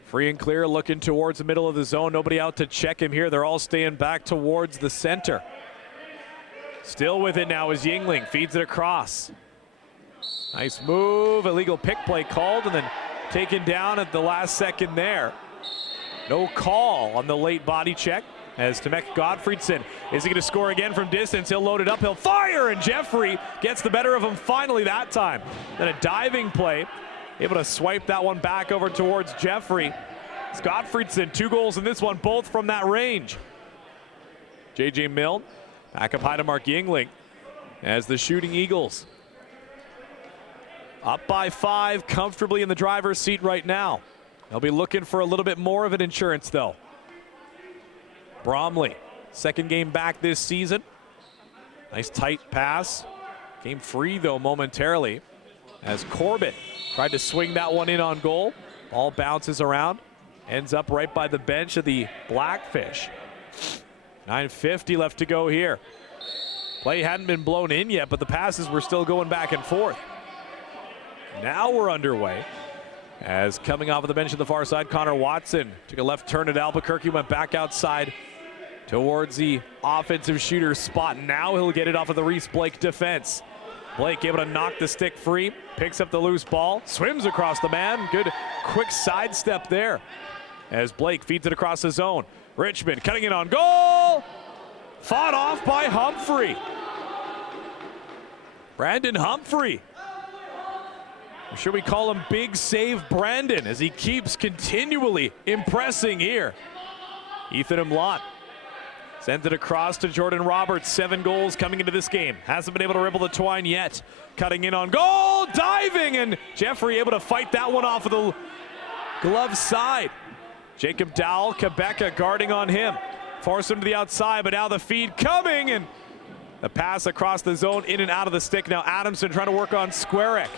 Free and clear, looking towards the middle of the zone. Nobody out to check him here. They're all staying back towards the center. Still with it now is Yingling. Feeds it across. Nice move. Illegal pick play called and then taken down at the last second there. No call on the late body check as Tomek Gottfriedson. Is he going to score again from distance? He'll load it up. He'll fire, and Jeffrey gets the better of him finally that time. Then a diving play. Able to swipe that one back over towards Jeffrey. It's Gottfriedson, 2 goals in this one, both from that range. J.J. Milne back up high to Mark Yingling as the Shooting Eagles up by 5, comfortably in the driver's seat right now. They'll be looking for a little bit more of an insurance though. Bromley, second game back this season. Nice tight pass. Came free though momentarily as Corbett tried to swing that one in on goal. Ball bounces around, ends up right by the bench of the Blackfish. 9:50 left to go here. Play hadn't been blown in yet, but the passes were still going back and forth. Now we're underway as coming off of the bench on the far side, Connor Watson took a left turn at Albuquerque, went back outside towards the offensive shooter spot. Now he'll get it off of the Reese Blake defense. Blake able to knock the stick free, picks up the loose ball, swims across the man. Good quick sidestep there as Blake feeds it across the zone. Richmond cutting it on goal. Fought off by Humphrey. Brandon Humphrey. Or should we call him Big Save Brandon as he keeps continually impressing here. Ethan Umlaut sends it across to Jordan Roberts. 7 goals coming into this game. Hasn't been able to ribble the twine yet. Cutting in on goal, diving, and Jeffrey able to fight that one off of the glove side. Jacob Dowell, Quebeca guarding on him. Force him to the outside, but now the feed coming, and the pass across the zone, in and out of the stick. Now Adamson trying to work on Squarek.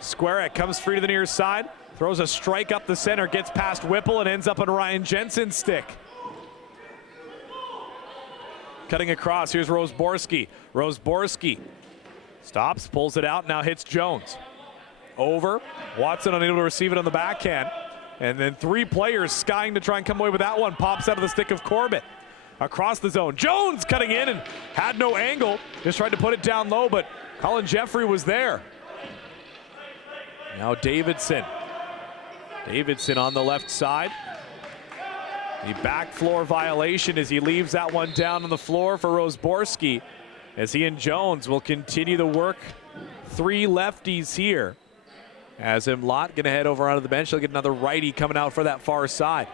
Squarek comes free to the near side, throws a strike up the center, gets past Whipple, and ends up on Ryan Jensen's stick. Cutting across, here's Rosborski. Rosborski stops, pulls it out, now hits Jones. Over, Watson unable to receive it on the backhand. And then 3 players skying to try and come away with that one. Pops out of the stick of Corbett. Across the zone, Jones cutting in and had no angle. Just tried to put it down low, but Colin Jeffrey was there. Now Davidson. Davidson on the left side. The back floor violation as he leaves that one down on the floor for Rosborski, as he and Jones will continue the work. 3 lefties here. As Imlot gonna head over onto the bench. He'll get another righty coming out for that far side.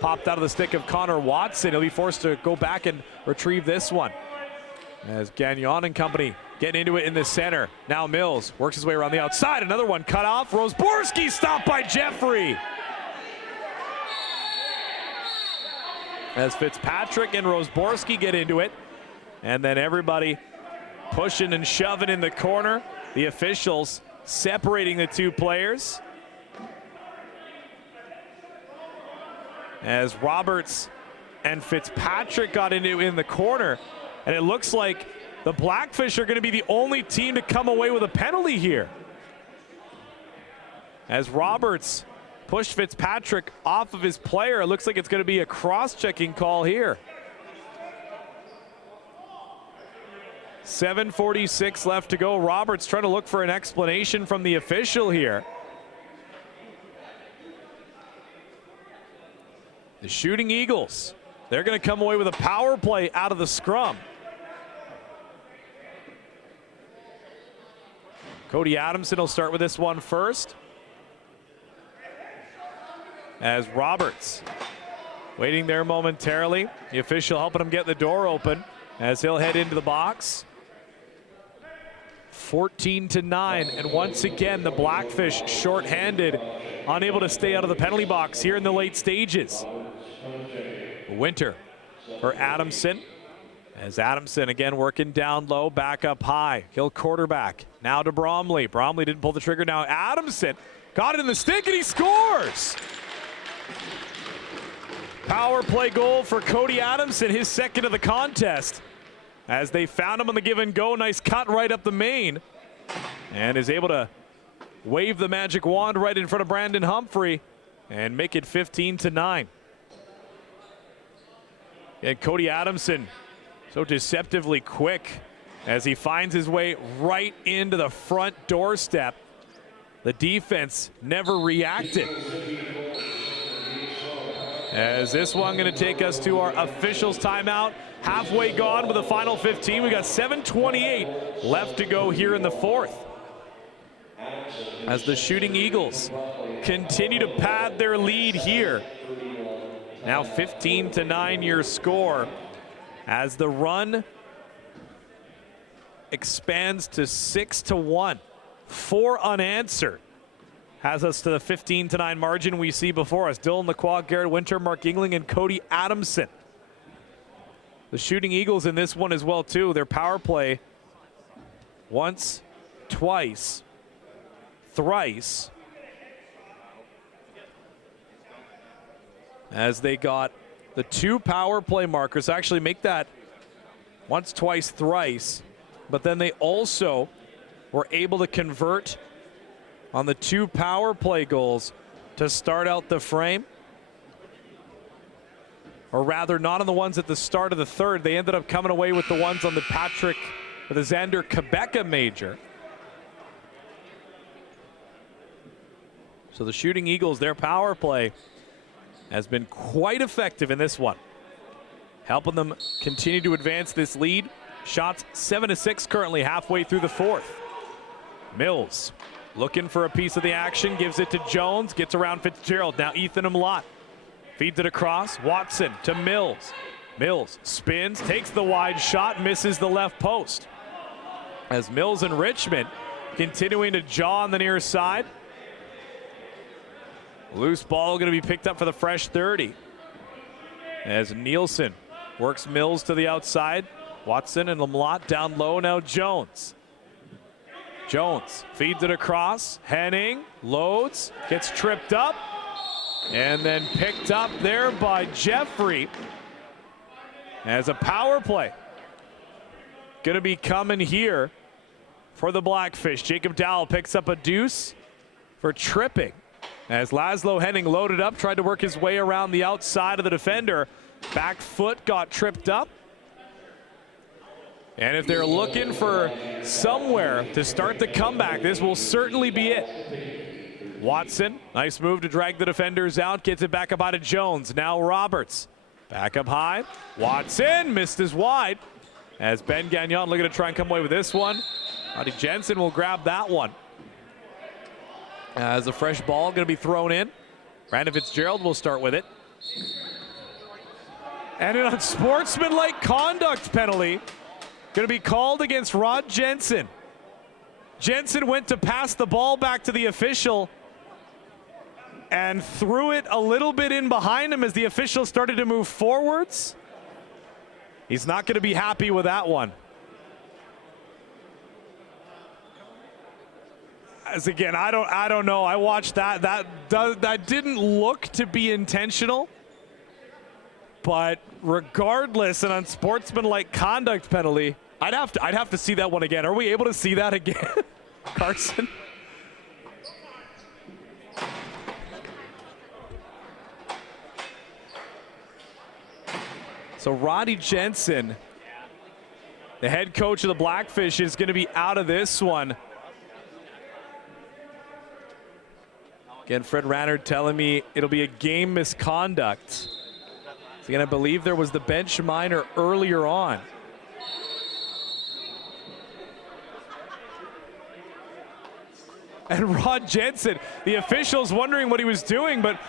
Popped out of the stick of Connor Watson. He'll be forced to go back and retrieve this one. As Gagnon and company getting into it in the center. Now Mills works his way around the outside. Another one cut off. Rosborski stopped by Jeffrey. As Fitzpatrick and Rosborski get into it. And then everybody pushing and shoving in the corner. The officials separating the 2 players. As Roberts and Fitzpatrick got into in the corner. And it looks like the Blackfish are going to be the only team to come away with a penalty here. As Roberts pushed Fitzpatrick off of his player, it looks like it's going to be a cross-checking call here. 7:46 left to go. Roberts trying to look for an explanation from the official here. The Shooting Eagles, they're going to come away with a power play out of the scrum. Cody Adamson will start with this one first. As Roberts waiting there momentarily. The official helping him get the door open as he'll head into the box. 14-9, and once again the Blackfish shorthanded, unable to stay out of the penalty box here in the late stages. Winter for Adamson, as Adamson again working down low, back up high. He'll quarterback now to Bromley. Bromley didn't pull the trigger. Now Adamson got it in the stick and he scores. Power play goal for Cody Adamson, his second of the contest. As they found him on the give and go, nice cut right up the main, and is able to wave the magic wand right in front of Brandon Humphrey and make it 15-9. And Cody Adamson so deceptively quick as he finds his way right into the front doorstep. The defense never reacted. As this one going to take us to our officials timeout. Halfway gone with the final 15. We got 7:28 left to go here in the fourth. As the Shooting Eagles continue to pad their lead here. Now 15-9 your score as the run expands to 6-1. 4 unanswered. Has us to the 15-9 margin we see before us. Dylan Lacroix, Garrett Winter, Mark Yingling, and Cody Adamson. The Shooting Eagles in this one as well too. Their power play once, twice, thrice. As they got the 2 power play markers, actually make that once, twice, thrice. But then they also were able to convert on the 2 power play goals to start out the frame. Or rather, not on the ones at the start of the third. They ended up coming away with the ones on the the Xander Quebeca major. So the Shooting Eagles, their power play has been quite effective in this one, helping them continue to advance this lead. Shots 7-6 currently halfway through the fourth. Mills looking for a piece of the action, gives it to Jones, gets around Fitzgerald. Now Ethan Imlot feeds it across. Watson to Mills. Mills spins, takes the wide shot, misses the left post. As Mills and Richmond continuing to jaw on the near side. Loose ball going to be picked up for the fresh 30. As Nielsen works Mills to the outside. Watson and Imlot down low. Now Jones. Jones feeds it across. Henning loads, gets tripped up. And then picked up there by Jeffrey as a power play. Going to be coming here for the Blackfish. Jacob Dowell picks up a deuce for tripping. As Laszlo Henning loaded up, tried to work his way around the outside of the defender. Back foot got tripped up. And if they're looking for somewhere to start the comeback, this will certainly be it. Watson, nice move to drag the defenders out, gets it back up high to Jones. Now Roberts, back up high. Watson missed his wide as Ben Gagnon looking to try and come away with this one. Roddy Jensen will grab that one. As a fresh ball going to be thrown in. Brandon Fitzgerald will start with it. And an unsportsmanlike conduct penalty going to be called against Rod Jensen. Jensen went to pass the ball back to the official and threw it a little bit in behind him as the official started to move forwards. He's not going to be happy with that one. As again, I don't know. I watched that. That didn't look to be intentional. But regardless, an unsportsmanlike conduct penalty. I'd have to see that one again. Are we able to see that again, Carson? So Roddy Jensen, the head coach of the Blackfish, is going to be out of this one. Again, Fred Rannard telling me it'll be a game misconduct. So again, I believe there was the bench minor earlier on. And Rod Jensen, the official's wondering what he was doing, but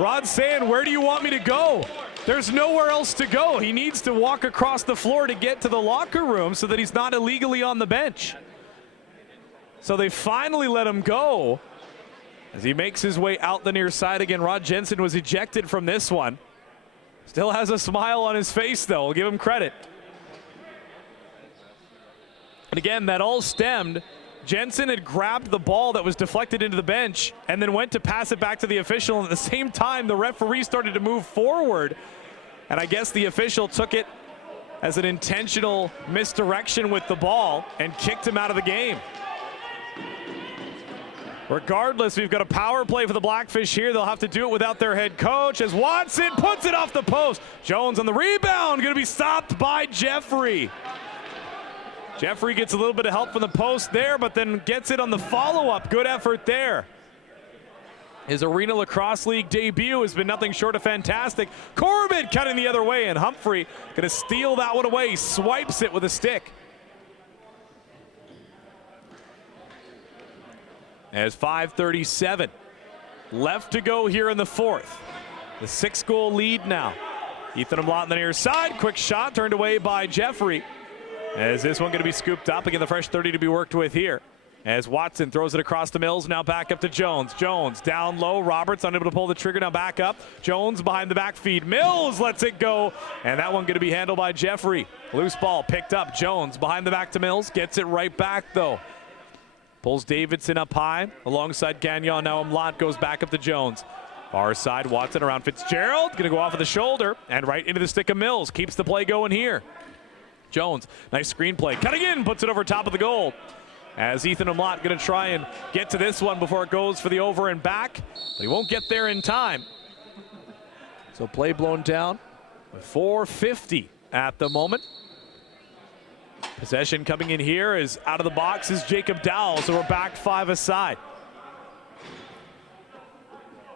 Rod's saying, where do you want me to go? There's nowhere else to go. He needs to walk across the floor to get to the locker room so that he's not illegally on the bench. So they finally let him go as he makes his way out the near side again. Rod Jensen was ejected from this one. Still has a smile on his face, though. We'll give him credit. And again, that all stemmed. Jensen had grabbed the ball that was deflected into the bench and then went to pass it back to the official. And at the same time, the referee started to move forward. And I guess the official took it as an intentional misdirection with the ball and kicked him out of the game. Regardless, we've got a power play for the Blackfish here. They'll have to do it without their head coach as Watson puts it off the post. Jones on the rebound, going to be stopped by Jeffrey. Jeffrey gets a little bit of help from the post there, but then gets it on the follow-up. Good effort there. His Arenalacrosseleague debut has been nothing short of fantastic. Corbin cutting the other way, and Humphrey going to steal that one away. Swipes it with a stick. As 5:37 left to go here in the fourth. The 6-goal lead now. Ethan Umlaut on the near side. Quick shot turned away by Jeffrey. As this one going to be scooped up. Again, the fresh 30 to be worked with here. As Watson throws it across the Mills. Now back up to Jones. Jones down low. Roberts unable to pull the trigger. Now back up. Jones behind the back feed. Mills lets it go. And that one going to be handled by Jeffrey. Loose ball picked up. Jones behind the back to Mills. Gets it right back though. Pulls Davidson up high alongside Gagnon. Now Umlaut goes back up to Jones. Far side, Watson around Fitzgerald. Going to go off of the shoulder and right into the stick of Mills. Keeps the play going here. Jones, nice screenplay. Cutting in, puts it over top of the goal. As Ethan Umlaut going to try and get to this one before it goes for the over and back. But he won't get there in time. So play blown down with 4:50 at the moment. Possession coming in here is out of the box is Jacob Dowell, so we're back 5 aside.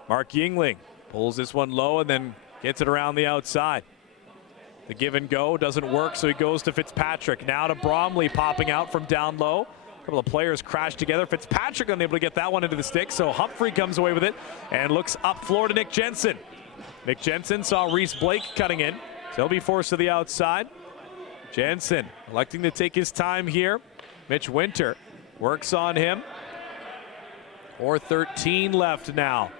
Mark Yingling pulls this one low and then gets it around the outside. The give and go doesn't work, so he goes to Fitzpatrick. Now to Bromley popping out from down low. A couple of players crash together. Fitzpatrick unable to get that one into the stick, so Humphrey comes away with it and looks up floor to Nick Jensen. Nick Jensen saw Reese Blake cutting in, so he'll be forced to the outside. Jensen electing to take his time here. Mitch Winter works on him. 4:13 left now.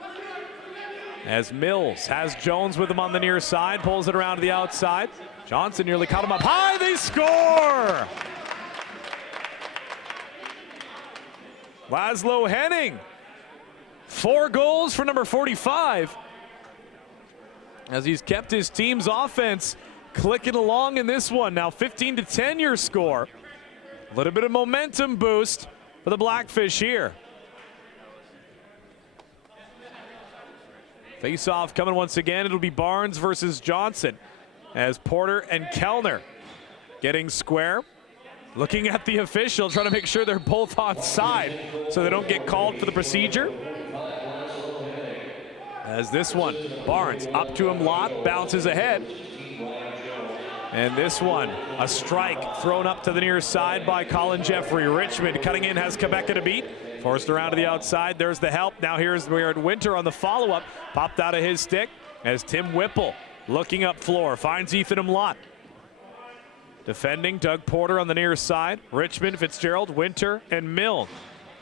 As Mills has Jones with him on the near side, pulls it around to the outside. Johnson nearly caught him up high. They score! Laszlo Henning. 4 goals for number 45. As he's kept his team's offense clicking along in this one. Now 15-10 your score. A little bit of momentum boost for the Blackfish here. Face-off coming once again. It'll be Barnes versus Johnson as Porter and Kellner getting square. Looking at the official, trying to make sure they're both on side so they don't get called for the procedure. As this one, Barnes up to him, Lott bounces ahead. And this one, a strike thrown up to the near side by Colin Jeffrey. Richmond cutting in, has Quebec to beat. Forced around to the outside, there's the help. Now here's Winter on the follow-up. Popped out of his stick as Tim Whipple looking up floor, finds Ethan Lott. Defending, Doug Porter on the near side. Richmond, Fitzgerald, Winter, and Milne.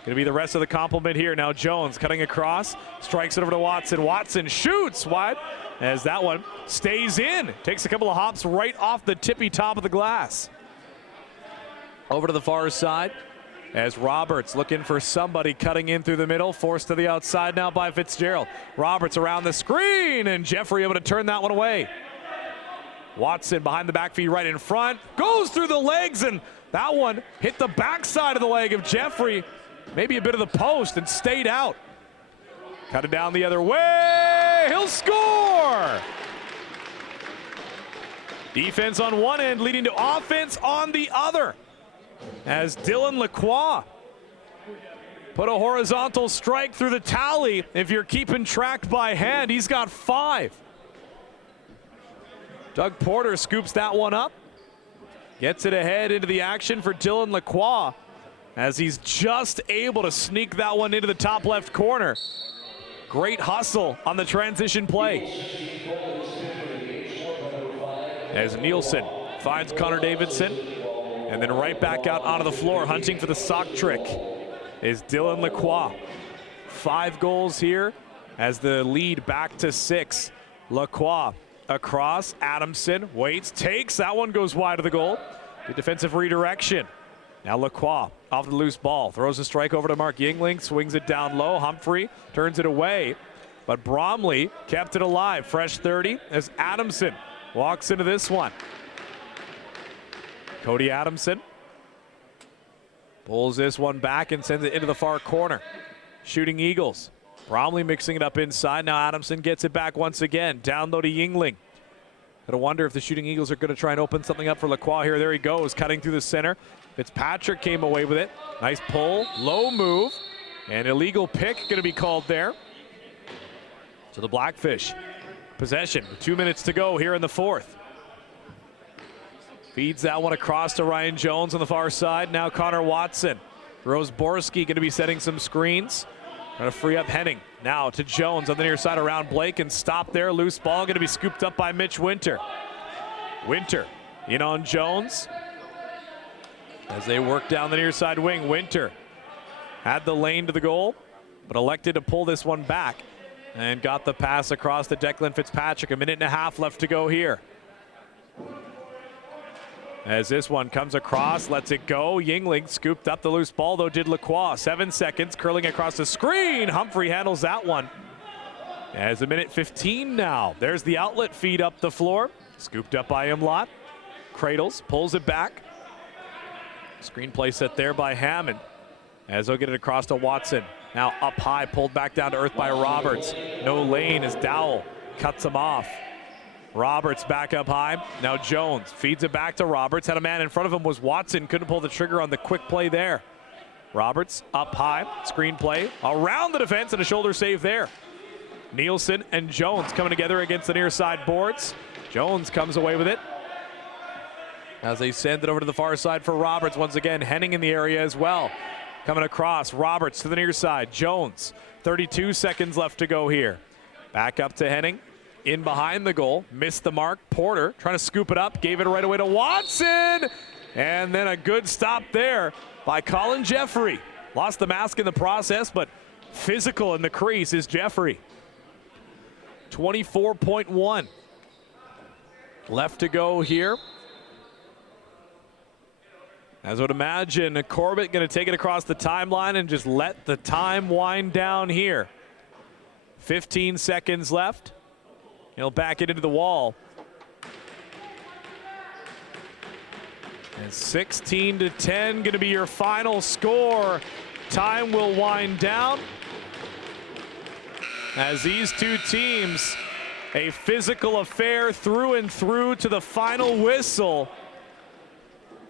Going to be the rest of the complement here. Now Jones cutting across, strikes it over to Watson. Watson shoots wide as that one stays in. Takes a couple of hops right off the tippy top of the glass. Over to the far side as Roberts looking for somebody cutting in through the middle. Forced to the outside now by Fitzgerald. Roberts around the screen, and Jeffrey able to turn that one away. Watson behind the back feed right in front. Goes through the legs, and that one hit the backside of the leg of Jeffrey. Maybe a bit of the post and stayed out. Cut it down the other way. He'll score. Defense on one end leading to offense on the other. As Dylan Lacroix put a horizontal strike through the tally. If you're keeping track by hand, he's got 5. Doug Porter scoops that one up. Gets it ahead into the action for Dylan Lacroix, as he's just able to sneak that one into the top left corner. Great hustle on the transition play. As Nielsen finds Connor Davidson, and then right back out onto the floor, hunting for the sock trick, is Dylan Lacroix. 5 goals here as the lead back to 6. Lacroix across, Adamson waits, takes, that one goes wide of the goal. Good defensive redirection. Now Lacroix off the loose ball, throws a strike over to Mark Yingling, swings it down low. Humphrey turns it away, but Bromley kept it alive. Fresh 30 as Adamson walks into this one. Cody Adamson pulls this one back and sends it into the far corner. Shooting Eagles. Bromley mixing it up inside. Now Adamson gets it back once again. Down low to Yingling. Gotta wonder if the Shooting Eagles are gonna try and open something up for Lacroix here. There he goes, cutting through the center. Fitzpatrick came away with it. Nice pull, low move, and illegal pick gonna be called there. So the Blackfish possession with 2 minutes to go here in the 4th. Feeds that one across to Ryan Jones on the far side. Now Connor Watson. Rose Borski gonna be setting some screens. Trying to free up Henning. Now to Jones on the near side around Blake, and stop there. Loose ball going to be scooped up by Mitch Winter. Winter in on Jones as they work down the near side wing. Winter had the lane to the goal, but elected to pull this one back and got the pass across to Declan Fitzpatrick. 1.5 minutes left to go here. As this one comes across, lets it go. Yingling scooped up the loose ball, though did Lacroix. 7 seconds, curling across the screen. Humphrey handles that one. As 1:15 now. There's the outlet feed up the floor. Scooped up by Imlot. Cradles, pulls it back. Screenplay set there by Hammond. As they'll get it across to Watson. Now up high, pulled back down to earth by Roberts. No lane as Dowell cuts him off. Roberts back up high. Now Jones feeds it back to Roberts. Had a man in front of him, was Watson. Couldn't pull the trigger on the quick play there. Roberts up high. Screen play around the defense and a shoulder save there. Nielsen and Jones coming together against the near side boards. Jones comes away with it as they send it over to the far side for Roberts. Once again, Henning in the area as well. Coming across, Roberts to the near side. Jones, 32 seconds left to go here. Back up to Henning. In behind the goal, missed the mark. Porter trying to scoop it up, gave it right away to Watson. And then a good stop there by Colin Jeffrey. Lost the mask in the process, but physical in the crease is Jeffrey. 24.1 left to go here. As I would imagine, Corbett going to take it across the timeline and just let the time wind down here. 15 seconds left. He'll back it into the wall. And 16-10 going to be your final score. Time will wind down as these two teams, a physical affair through and through to the final whistle.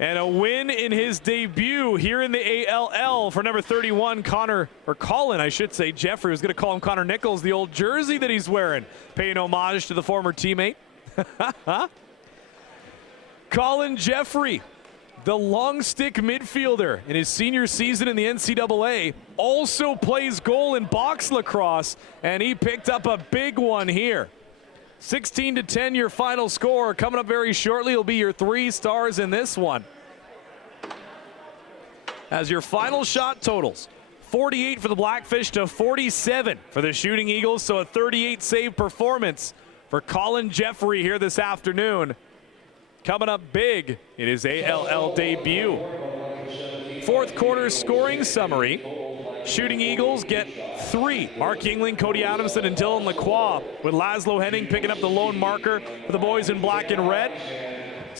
And a win in his debut here in the ALL for number 31, Colin, I should say. Jeffrey was going to call him Connor Nichols, the old jersey that he's wearing, paying homage to the former teammate. Colin Jeffrey, the long stick midfielder in his senior season in the NCAA, also plays goal in box lacrosse, and he picked up a big one here. 16-10 your final score. Coming up very shortly will be your 3 stars in this one. As your final shot totals, 48 for the Blackfish to 47 for the Shooting Eagles, so a 38 save performance for Colin Jeffrey here this afternoon. Coming up big in his ALL debut. Fourth quarter scoring summary. Shooting Eagles get 3. Mark Yingling, Cody Adamson, and Dylan Lacroix, with Laszlo Henning picking up the lone marker for the boys in black and red.